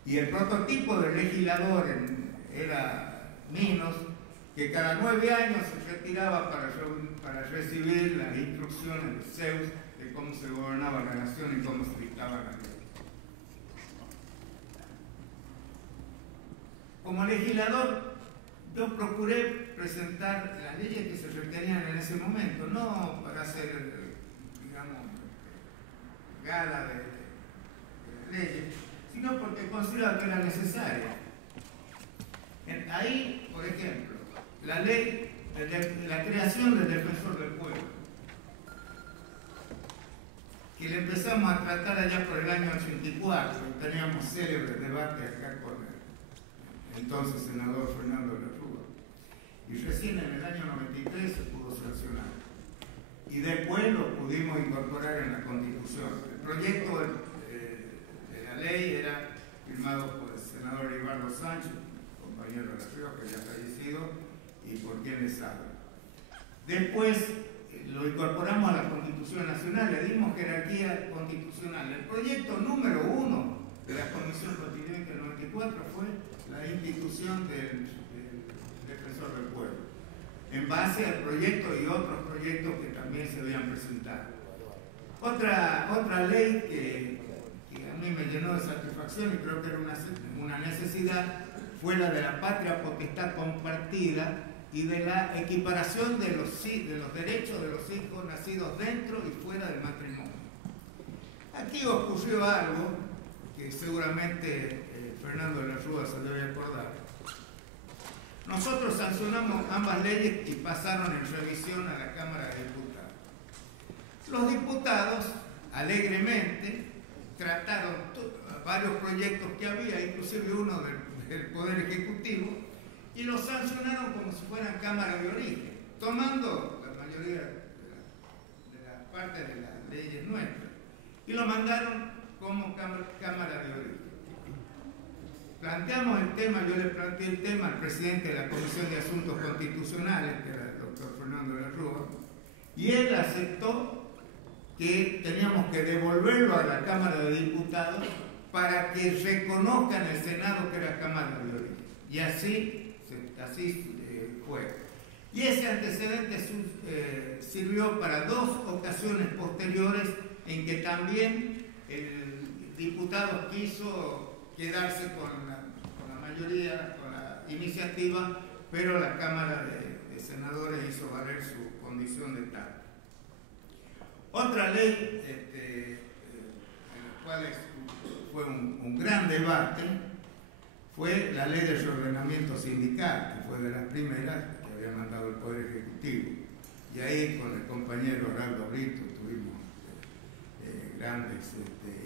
y el prototipo del legislador era Minos, que cada 9 años se retiraba para recibir las instrucciones de Zeus de cómo se gobernaba la nación y cómo se dictaba la ley. Como legislador, yo procuré presentar las leyes que se requerían en ese momento, no para hacer, digamos, gala de leyes, sino porque consideraba que era necesaria. Ahí, por ejemplo, la ley, la creación del defensor del pueblo, que le empezamos a tratar allá por el año 84, y teníamos célebres debates acá con el entonces senador Fernando de la Rúa, y recién en el año 93 se pudo sancionar, y después lo pudimos incorporar en la Constitución. El proyecto de la ley era firmado por el senador Eduardo Sánchez, compañero de la Rúa, que ya ha fallecido, y por quien les habla. Después lo incorporamos a la Constitución Nacional, le dimos jerarquía constitucional. El proyecto número 1 de la Comisión Constituyente del 94 fue la institución del Defensor del Pueblo, en base al proyecto y otros proyectos que también se habían presentado. Otra ley que a mí me llenó de satisfacción y creo que era una necesidad fue la de la patria potestad compartida y de la equiparación de los derechos de los hijos nacidos dentro y fuera del matrimonio. Aquí ocurrió algo que seguramente Fernando de la Rúa se debe acordar. Nosotros sancionamos ambas leyes y pasaron en revisión a la Cámara de Diputados. Los diputados alegremente trataron varios proyectos que había, inclusive uno del Poder Ejecutivo, y los sancionaron como si fueran cámaras de origen, tomando la mayoría de las partes de las leyes nuestras, y lo mandaron como cámara de origen. Planteamos el tema, yo le planteé el tema al presidente de la Comisión de Asuntos Constitucionales, que era el doctor Fernando de la Rúa, y él aceptó que teníamos que devolverlo a la Cámara de Diputados para que reconozcan el Senado que era Cámara de origen. Y así fue. Y ese antecedente sirvió para dos ocasiones posteriores en que también el diputado quiso quedarse con la mayoría, con la iniciativa, pero la Cámara de Senadores hizo valer su condición de tal. Otra ley en la cual fue un gran debate fue la ley de reordenamiento sindical, que fue de las primeras que había mandado el Poder Ejecutivo. Y ahí con el compañero Araldo Brito tuvimos grandes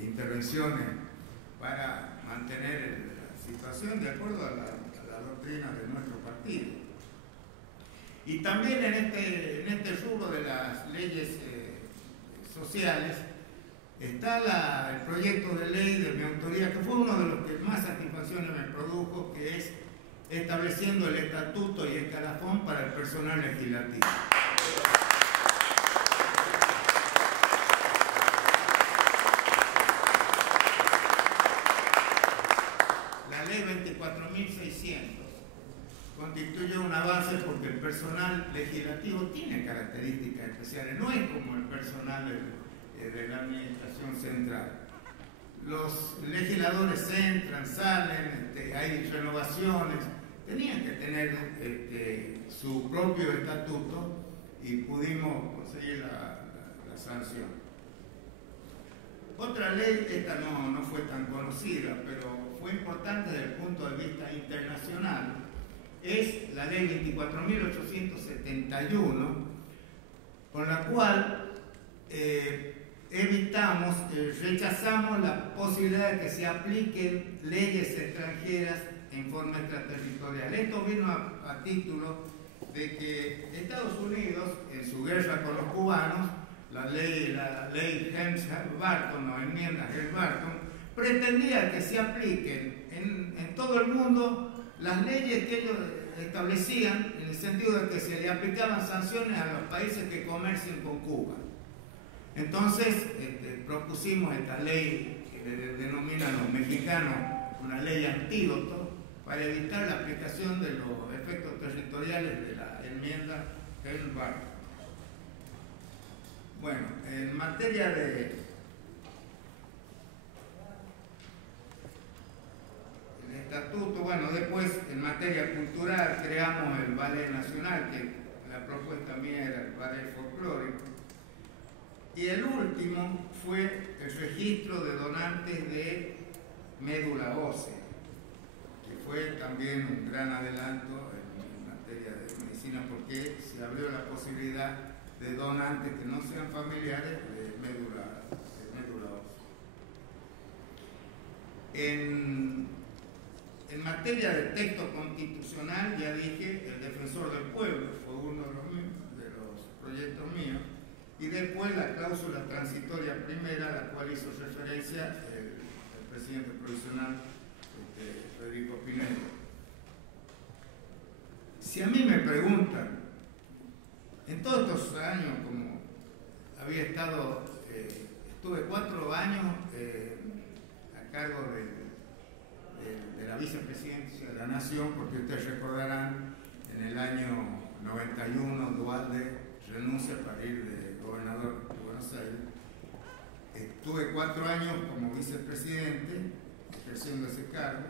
intervenciones para mantener la situación de acuerdo a la doctrina de nuestro partido. Y también en este rubro de las leyes sociales está el proyecto de ley de mi autoría, que fue uno de los que más satisfacciones me produjo, que es estableciendo el estatuto y escalafón para el personal legislativo. La ley 24.600 constituye un avance porque el personal legislativo tiene características especiales, no es como el personal de la administración central. Los legisladores entran, salen, hay renovaciones, tenían que tener su propio estatuto y pudimos conseguir la sanción. Otra ley, esta no fue tan conocida, pero fue importante desde el punto de vista internacional, es la ley 24.871, con la cual rechazamos la posibilidad de que se apliquen leyes extranjeras en forma extraterritorial. Esto vino a título de que Estados Unidos, en su guerra con los cubanos, la ley Helms-Burton o enmienda Helms-Burton, pretendía que se apliquen en todo el mundo las leyes que ellos establecían, en el sentido de que se le aplicaban sanciones a los países que comercian con Cuba. Entonces propusimos esta ley que denominan los mexicanos una ley antídoto para evitar la aplicación de los efectos territoriales de la enmienda Helms-Burton. Bueno, en materia de el estatuto, bueno, después en materia cultural creamos el Ballet Nacional, que la propuesta mía era el ballet folclórico. Y el último fue el registro de donantes de médula ósea, que fue también un gran adelanto en materia de medicina, porque se abrió la posibilidad de donantes que no sean familiares de médula ósea. En materia de texto constitucional, ya dije, el defensor del pueblo fue uno de los proyectos míos. Y después la cláusula transitoria primera, a la cual hizo referencia el presidente provisional Federico Pinedo. Si a mí me preguntan, en todos estos años, como había estado, estuve 4 años a cargo de la vicepresidencia de la Nación, porque ustedes recordarán, en el año 91 Duhalde renuncia para ir de gobernador de Buenos Aires. Estuve 4 años como vicepresidente, ejerciendo ese cargo,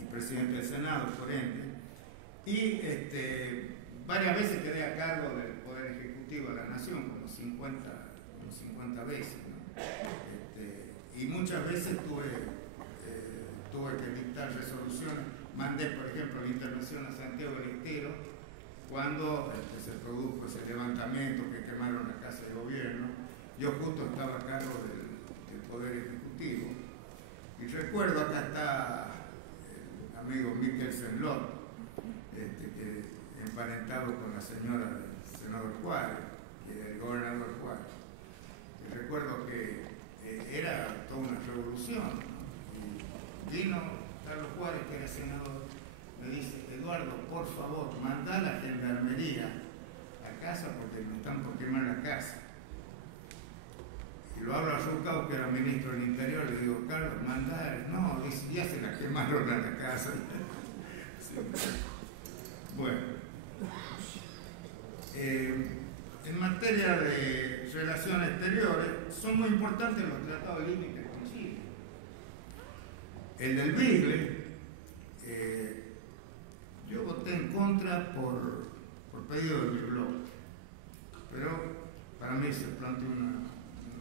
y presidente del Senado, por ende, y varias veces quedé a cargo del Poder Ejecutivo de la Nación, como 50 veces, ¿no? Y muchas veces tuve que dictar resoluciones. Mandé, por ejemplo, la intervención a Santiago del Estero, cuando se produjo ese levantamiento que quemaron la Casa de Gobierno. Yo justo estaba a cargo del Poder Ejecutivo. Y recuerdo, acá está el amigo Mikkelsen Lott, que emparentado con la señora del senador Juárez, el gobernador Juárez. Y recuerdo que era toda una revolución, ¿no? Y vino Carlos Juárez, que era senador, me dice: Eduardo, por favor, mandá a la gendarmería a casa porque me están por quemar la casa. Urcao, que era ministro del Interior, le digo, Carlos, mandar, no, dice, ya se la quemaron a la casa. Sí. Bueno, en materia de relaciones exteriores, son muy importantes los tratados de límite con Chile. El del Beagle, yo voté en contra por pedido de mi blog, pero para mí se planteó una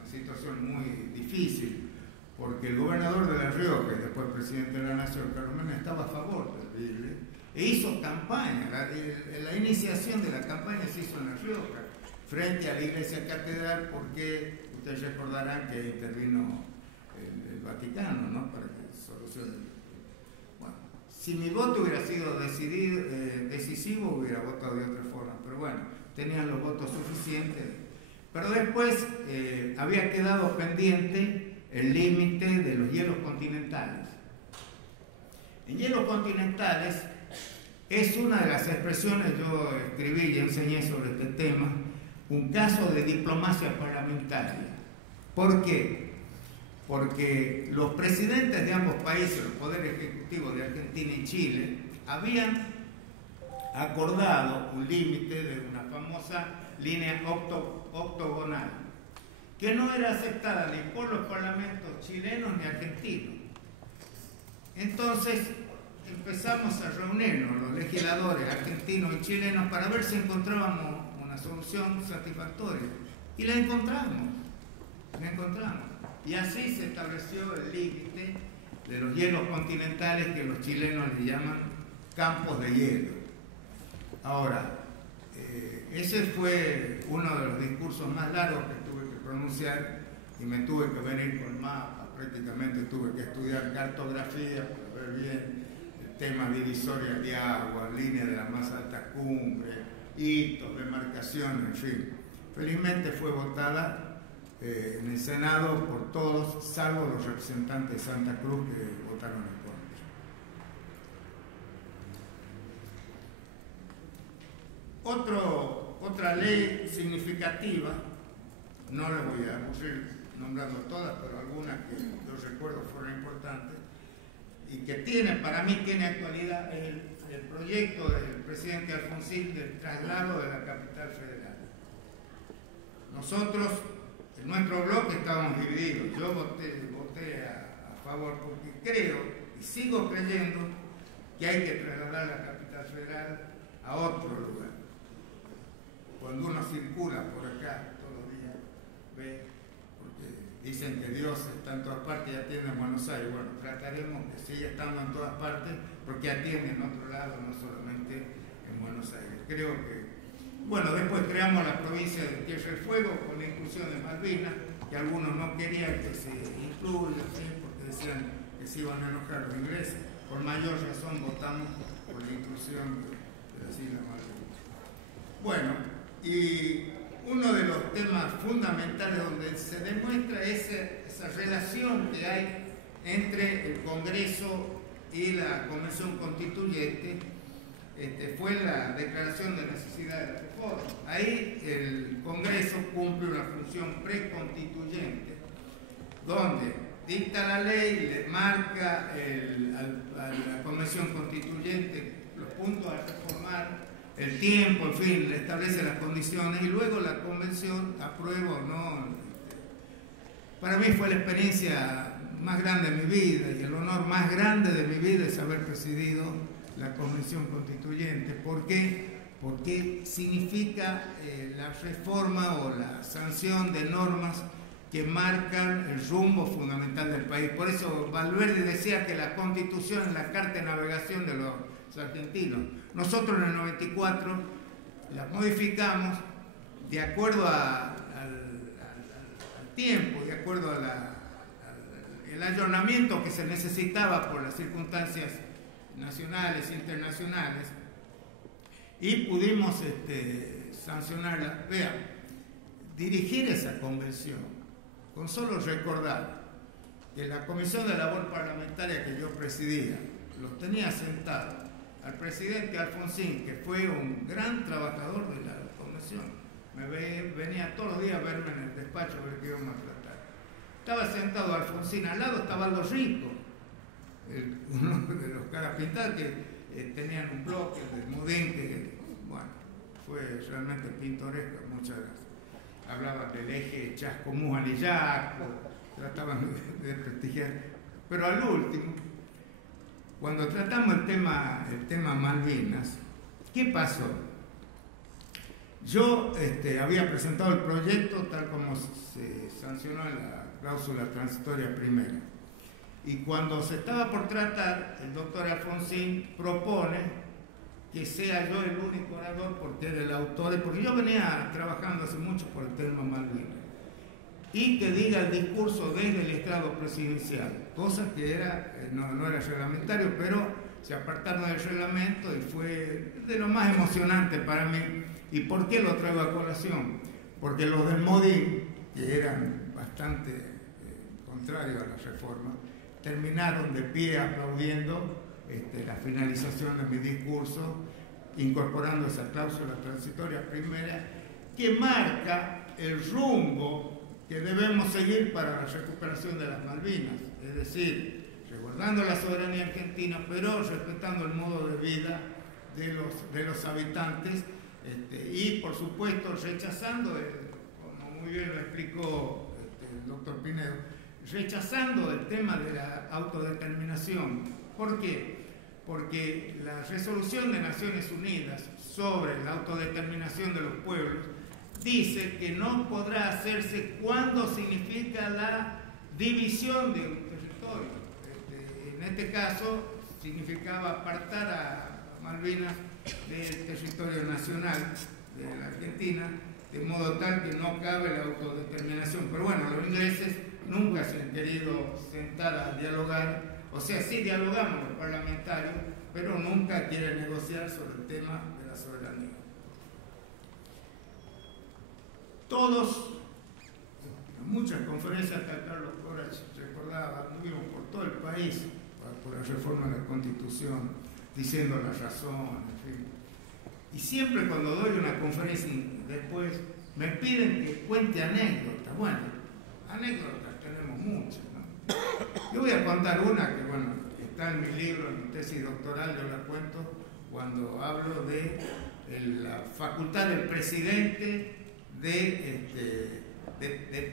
situación muy difícil, porque el gobernador de La Rioja, y después presidente de la Nación, Carlos Menem, estaba a favor del Beagle e hizo campaña. La iniciación de la campaña se hizo en La Rioja, frente a la iglesia catedral, porque ustedes recordarán que intervino el Vaticano, ¿no?, para que solucione. Bueno, si mi voto hubiera sido decisivo, hubiera votado de otra forma, pero bueno, tenían los votos suficientes. Pero después había quedado pendiente el límite de los hielos continentales. En hielos continentales es una de las expresiones, yo escribí y enseñé sobre este tema, un caso de diplomacia parlamentaria. ¿Por qué? Porque los presidentes de ambos países, los poderes ejecutivos de Argentina y Chile, habían acordado un límite de una famosa línea octogonal, que no era aceptada ni por los parlamentos chilenos ni argentinos. Entonces empezamos a reunirnos los legisladores argentinos y chilenos para ver si encontrábamos una solución satisfactoria, y la encontramos. Y así se estableció el límite de los hielos continentales, que los chilenos le llaman campos de hielo. Ahora, ese fue uno de los discursos más largos que tuve que pronunciar, y me tuve que venir con mapa, prácticamente tuve que estudiar cartografía para ver bien el tema divisorias de agua, línea de la más alta cumbre, hitos, demarcaciones, en fin. Felizmente fue votada en el Senado por todos, salvo los representantes de Santa Cruz, que votaron en contra. Otra ley significativa, no le voy a aburrir nombrando todas, pero algunas que yo recuerdo fueron importantes y que para mí tiene actualidad, es el proyecto del presidente Alfonsín del traslado de la capital federal. Nosotros, en nuestro bloque, estábamos divididos. Yo voté a favor, porque creo y sigo creyendo que hay que trasladar la capital federal a otro lugar. Cuando uno circula por acá todos los días, ve, porque dicen que Dios está en todas partes y atiende en Buenos Aires. Bueno, trataremos que siga estando en todas partes, porque atiende en otro lado, no solamente en Buenos Aires. Creo que, bueno, después creamos la provincia de Tierra del Fuego con la inclusión de Malvinas, que algunos no querían que se incluya, ¿sí?, porque decían que se iban a enojar los ingleses. Por mayor razón votamos por la inclusión de las Islas Malvinas. Bueno, y uno de los temas fundamentales donde se demuestra esa relación que hay entre el Congreso y la Convención Constituyente fue la declaración de necesidad de reforma. Ahí el Congreso cumple una función preconstituyente, donde dicta la ley, le marca a la Convención Constituyente los puntos a reformar, el tiempo, en fin, le establece las condiciones, y luego la Convención aprueba o no. Para mí fue la experiencia más grande de mi vida y el honor más grande de mi vida es haber presidido la Convención Constituyente. ¿Por qué? Porque significa la reforma o la sanción de normas que marcan el rumbo fundamental del país. Por eso Valverde decía que la Constitución es la carta de navegación de los argentinos. Nosotros en el 94 la modificamos de acuerdo al tiempo, de acuerdo al ayornamiento que se necesitaba por las circunstancias nacionales e internacionales, y pudimos sancionarla. Vean, dirigir esa convención, con solo recordar que la Comisión de Labor Parlamentaria que yo presidía, los tenía sentados al presidente Alfonsín, que fue un gran trabajador de la convención. Venía todos los días a verme en el despacho a ver qué íbamos a tratar. estaba sentado Alfonsín, al lado estaba Aldo Rico, uno de los caras pintadas que tenían un bloque de Modín, que bueno, fue realmente pintoresco, muchas gracias. Hablaban del eje Chascomús-Anillaco, trataban de prestigiar, pero al último, cuando tratamos el tema Malvinas, ¿qué pasó? Yo había presentado el proyecto tal como se sancionó en la cláusula transitoria primera. Y cuando se estaba por tratar, el doctor Alfonsín propone que sea yo el único orador porque era el autor, porque yo venía trabajando hace mucho por el tema Malvinas, y que diga el discurso desde el estrado presidencial, cosa que no era reglamentario, pero se apartaron del reglamento y fue de lo más emocionante para mí. ¿Y por qué lo traigo a colación? Porque los del Modín, que eran bastante contrarios a la reforma, terminaron de pie aplaudiendo la finalización de mi discurso, incorporando esa cláusula transitoria primera que marca el rumbo que debemos seguir para la recuperación de las Malvinas, es decir, resguardando la soberanía argentina, pero respetando el modo de vida de los habitantes y, por supuesto, rechazando, como muy bien lo explicó el doctor Pinedo, rechazando el tema de la autodeterminación. ¿Por qué? Porque la resolución de Naciones Unidas sobre la autodeterminación de los pueblos dice que no podrá hacerse cuando significa la división de un territorio. En este caso significaba apartar a Malvinas del territorio nacional de la Argentina, de modo tal que no cabe la autodeterminación. Pero bueno, los ingleses nunca se han querido sentar a dialogar, o sea, sí dialogamos los parlamentarios, pero nunca quieren negociar sobre el tema de la soberanía. Todos, en muchas conferencias que Carlos Corach recordaba, anduvimos por todo el país por la reforma de la Constitución, diciendo la razón, en fin. Y siempre cuando doy una conferencia después me piden que cuente anécdotas. Bueno, anécdotas tenemos muchas, ¿no? Yo voy a contar una que, bueno, está en mi libro, en mi tesis doctoral, yo la cuento cuando hablo de la facultad del presidente de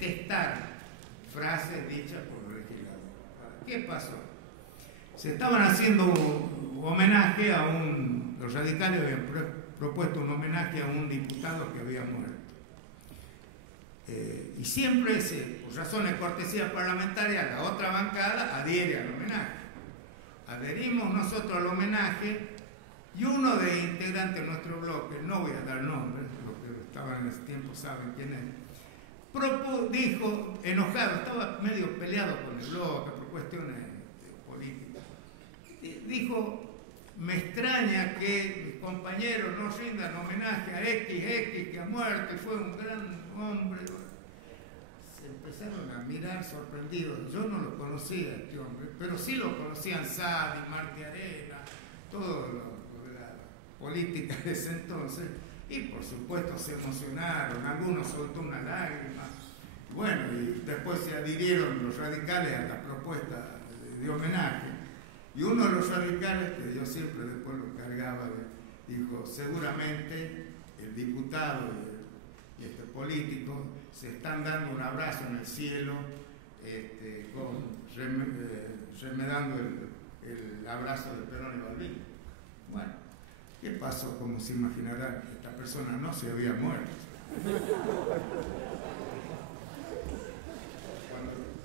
testar frases dichas por el legislador. ¿Qué pasó? Se estaban haciendo un homenaje a los radicales habían propuesto un homenaje a un diputado que había muerto. Y siempre, por razones de cortesía parlamentaria, la otra bancada adhiere al homenaje. Adherimos nosotros al homenaje y uno de integrantes de nuestro bloque, no voy a dar nombres, los que estaban en ese tiempo saben quién es, dijo, enojado, estaba medio peleado con el bloque por cuestiones políticas, dijo: me extraña que mis compañeros no rindan homenaje a XX que ha muerto y fue un gran hombre. Se empezaron a mirar sorprendidos. Yo no lo conocía este hombre, pero sí lo conocían Sadi, Martí Arena, todo lo de la política de ese entonces, y por supuesto se emocionaron, algunos soltó una lágrima. Bueno, y después se adhirieron los radicales a la propuesta de homenaje. Y uno de los radicales, que yo siempre después lo cargaba, dijo: seguramente el diputado y este político se están dando un abrazo en el cielo, remedando el abrazo de Perón y Balbín. Bueno, ¿qué pasó? Como se imaginarán, esta persona no se había muerto.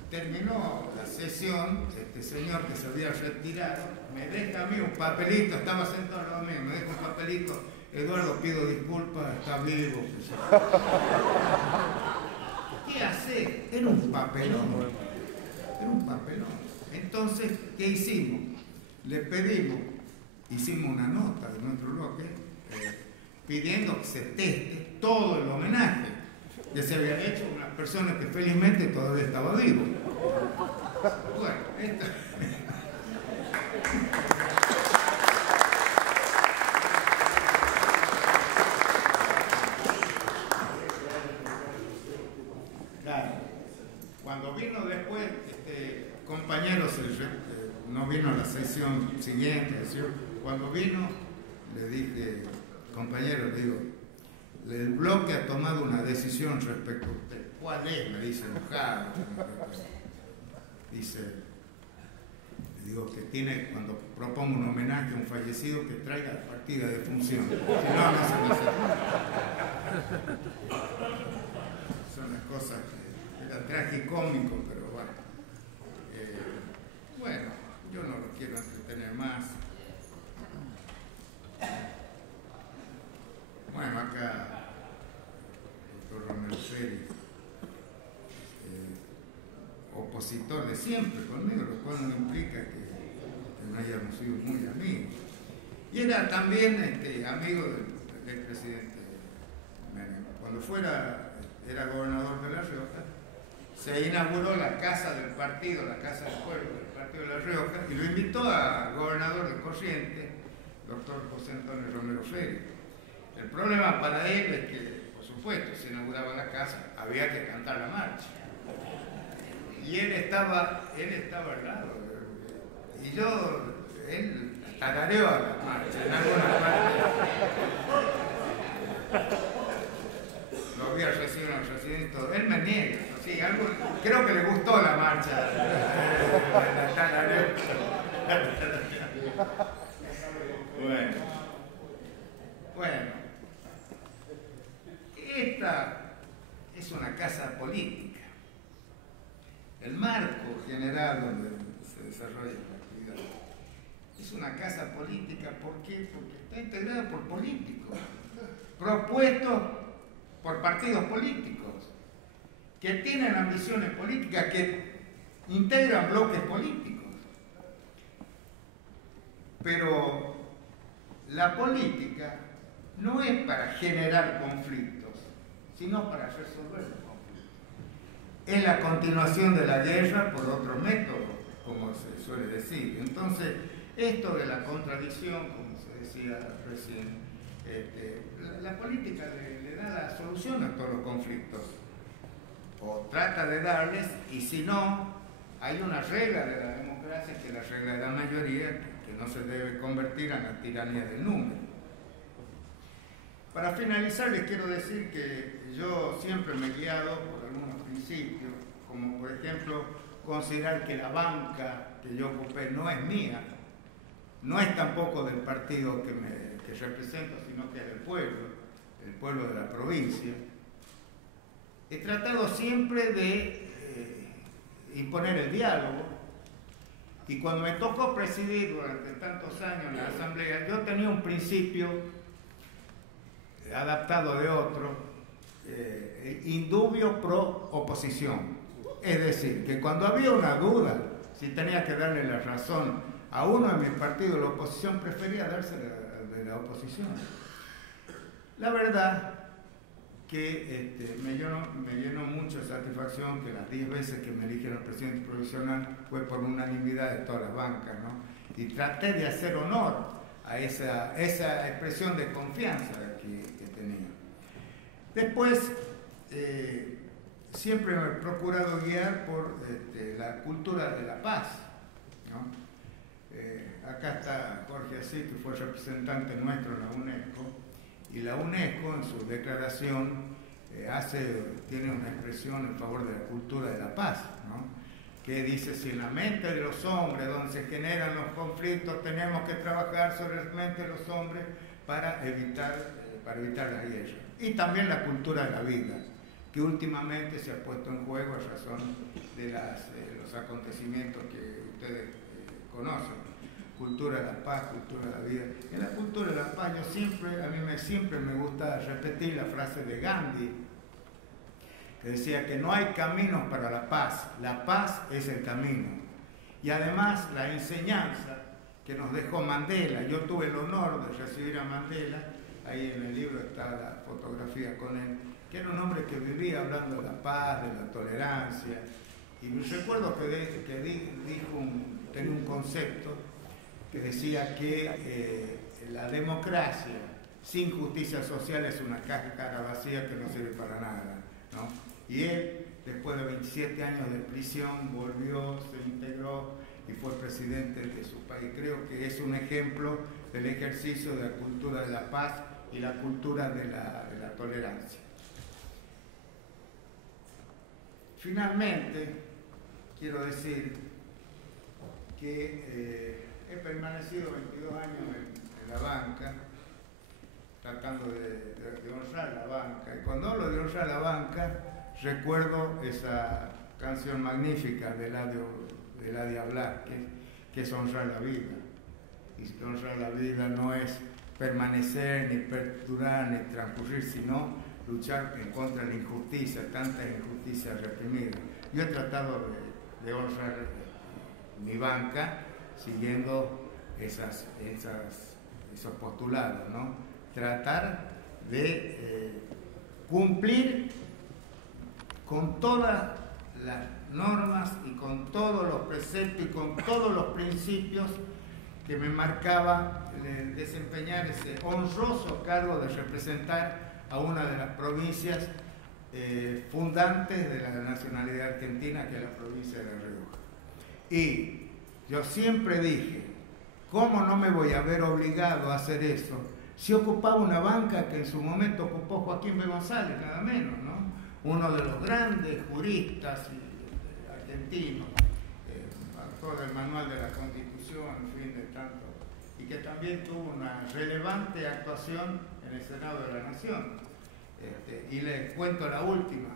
Terminó la sesión, este señor que se había retirado me deja a mí un papelito, estaba sentado al lado mío, me deja un papelito: Eduardo, pido disculpas, está vivo. ¿Qué hace? Era un papelón. Era un papelón. Entonces, ¿qué hicimos? Le pedimos, hicimos una nota de nuestro bloque pidiendo que se teste todo el homenaje que se había hecho a una persona que felizmente todavía estaba vivo. Bueno, esto... Claro. Cuando vino después, compañeros, no vino a la sesión siguiente, cuando vino, le dije, compañero, le digo, el bloque ha tomado una decisión respecto a usted. ¿Cuál es? Me dice enojado. Dice, le digo que tiene, cuando propongo un homenaje a un fallecido, que traiga la partida de función. Si no, no se me hace. Son las cosas que era tragicómico, pero bueno. Bueno, yo no lo quiero entretener más. Bueno, acá el doctor Romero Félix, opositor de siempre conmigo, lo cual no implica que no hayamos sido muy amigos. Y era también amigo del expresidente Menem. Cuando era gobernador de La Rioja, se inauguró la casa del partido, la casa del pueblo del partido de La Rioja, y lo invitó al gobernador de Corrientes, doctor José Antonio Romero Félix. El problema para él es que, por supuesto, se inauguraba la casa, había que cantar la marcha. Y él estaba al lado. Y él tarareó a la marcha en alguna parte. Lo vi al recién y todo. Él me niega. Sí, creo que le gustó la marcha. Bueno. Esta es una casa política. El marco general donde se desarrolla la actividad es una casa política. ¿Por qué? Porque está integrada por políticos, propuestos por partidos políticos, que tienen ambiciones políticas, que integran bloques políticos. Pero la política no es para generar conflictos, sino para resolver los conflictos. Es la continuación de la guerra por otro método, como se suele decir. Entonces, esto de la contradicción, como se decía recién, la política le da la solución a todos los conflictos, o trata de darles, y si no, hay una regla de la democracia, que es la regla de la mayoría, que no se debe convertir en la tiranía del número. Para finalizar, les quiero decir que yo siempre me he guiado por algunos principios, como por ejemplo considerar que la banca que yo ocupé no es mía, no es tampoco del partido que represento, sino que es del pueblo de la provincia. He tratado siempre de imponer el diálogo, y cuando me tocó presidir durante tantos años en la asamblea, yo tenía un principio adaptado de otro, indubio pro oposición. Es decir, que cuando había una duda, si tenía que darle la razón a uno de mis partidos, la oposición prefería dársela de la oposición. La verdad que me llenó mucho de satisfacción que las 10 veces que me eligieron presidente provisional fue por unanimidad de todas las bancas, ¿no? Y traté de hacer honor a esa expresión de confianza que tenía. Después, siempre me he procurado guiar por la cultura de la paz, ¿no? Acá está Jorge Asís, que fue representante nuestro en la UNESCO, y la UNESCO en su declaración tiene una expresión en favor de la cultura de la paz, ¿no? Que dice: si en la mente de los hombres, donde se generan los conflictos, tenemos que trabajar sobre la mente de los hombres para evitar la guerra. Y también la cultura de la vida, que últimamente se ha puesto en juego a razón de los acontecimientos que ustedes conocen. Cultura de la paz, cultura de la vida. En la cultura de la paz, a mí siempre me gusta repetir la frase de Gandhi, que decía que no hay caminos para la paz es el camino. Y además la enseñanza que nos dejó Mandela. Yo tuve el honor de recibir a Mandela, ahí en el libro está la fotografía con él, que era un hombre que vivía hablando de la paz, de la tolerancia. Y me recuerdo que tenía un concepto que decía que la democracia sin justicia social es una cáscara vacía que no sirve para nada, ¿no? Y él después de 27 años de prisión, volvió, se integró y fue presidente de su país. Creo que es un ejemplo del ejercicio de la cultura de la paz y la cultura de la tolerancia. Finalmente, quiero decir que he permanecido 22 años en la banca, tratando de honrar la banca. Y cuando hablo de honrar la banca, recuerdo esa canción magnífica de Eladia Blas, que es honrar la vida. Y honrar la vida no es permanecer, ni perdurar, ni transcurrir, sino luchar en contra de la injusticia, tantas injusticias reprimidas. Yo he tratado de honrar mi banca siguiendo esos postulados, ¿no? Tratar de cumplir con todas las normas y con todos los preceptos y con todos los principios que me marcaba desempeñar ese honroso cargo de representar a una de las provincias fundantes de la nacionalidad argentina, que es la provincia de La Rioja. Y yo siempre dije, ¿cómo no me voy a ver obligado a hacer eso si ocupaba una banca que en su momento ocupó Joaquín B. González, nada menos, ¿no? Uno de los grandes juristas argentinos, autor del Manual de la Constitución, en fin, de tanto, y que también tuvo una relevante actuación en el Senado de la Nación. Y les cuento la última.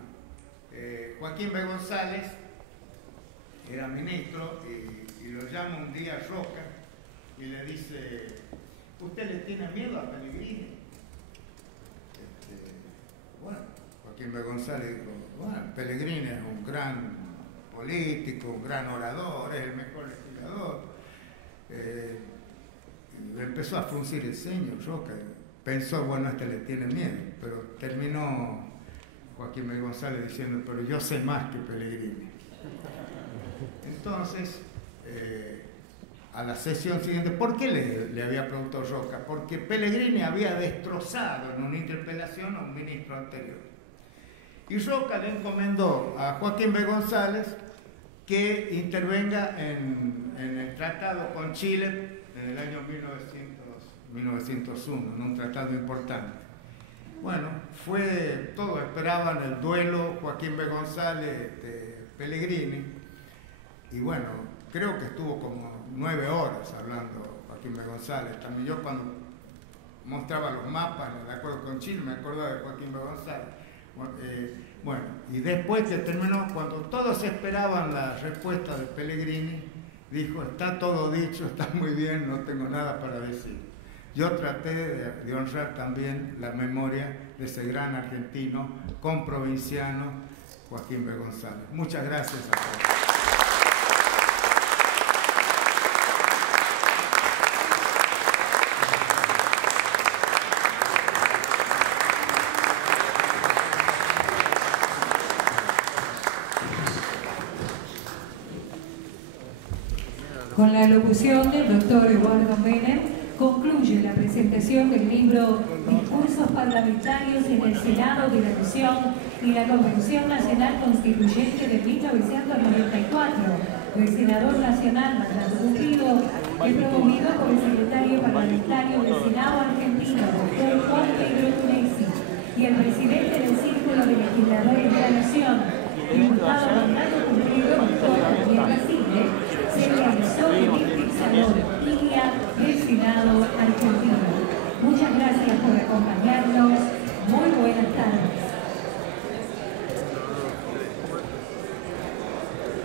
Joaquín B. González era ministro y lo llama un día Roca y le dice: ¿usted le tiene miedo a Pellegrini? Bueno, Joaquín B. González dijo: bueno, Pellegrini es un gran político, un gran orador, es el mejor legislador. Le empezó a fruncir el ceño Roca. Pensó, bueno, le tiene miedo, pero terminó Joaquín B. González diciendo: pero yo sé más que Pellegrini. Entonces, a la sesión siguiente, ¿por qué le había preguntado Roca? Porque Pellegrini había destrozado en una interpelación a un ministro anterior. Y Roca le encomendó a Joaquín B. González que intervenga en el tratado con Chile en el año 1901, en un tratado importante. Bueno, todos esperaban el duelo Joaquín B. González de Pellegrini, y bueno, creo que estuvo como 9 horas hablando Joaquín B. González. También yo, cuando mostraba los mapas de acuerdo con Chile, me acordaba de Joaquín B. González. Bueno, y después que terminó, cuando todos esperaban la respuesta de Pellegrini, dijo: está todo dicho, está muy bien, no tengo nada para decir. Yo traté de honrar también la memoria de ese gran argentino, comprovinciano, Joaquín B. González. Muchas gracias a todos. Con la locución del doctor Eduardo Menem, concluye la presentación del libro Discursos parlamentarios en el Senado de la Nación y la Convención Nacional Constituyente de 1994, del senador nacional Mandato Cumplido, y promovido por el secretario parlamentario del Senado argentino, doctor Juan Pedro Tunesi, y el presidente del Círculo de Legisladores de la Nación, diputado Mandato Cumplido, doctor Daniel Basile, se realizó en este salón.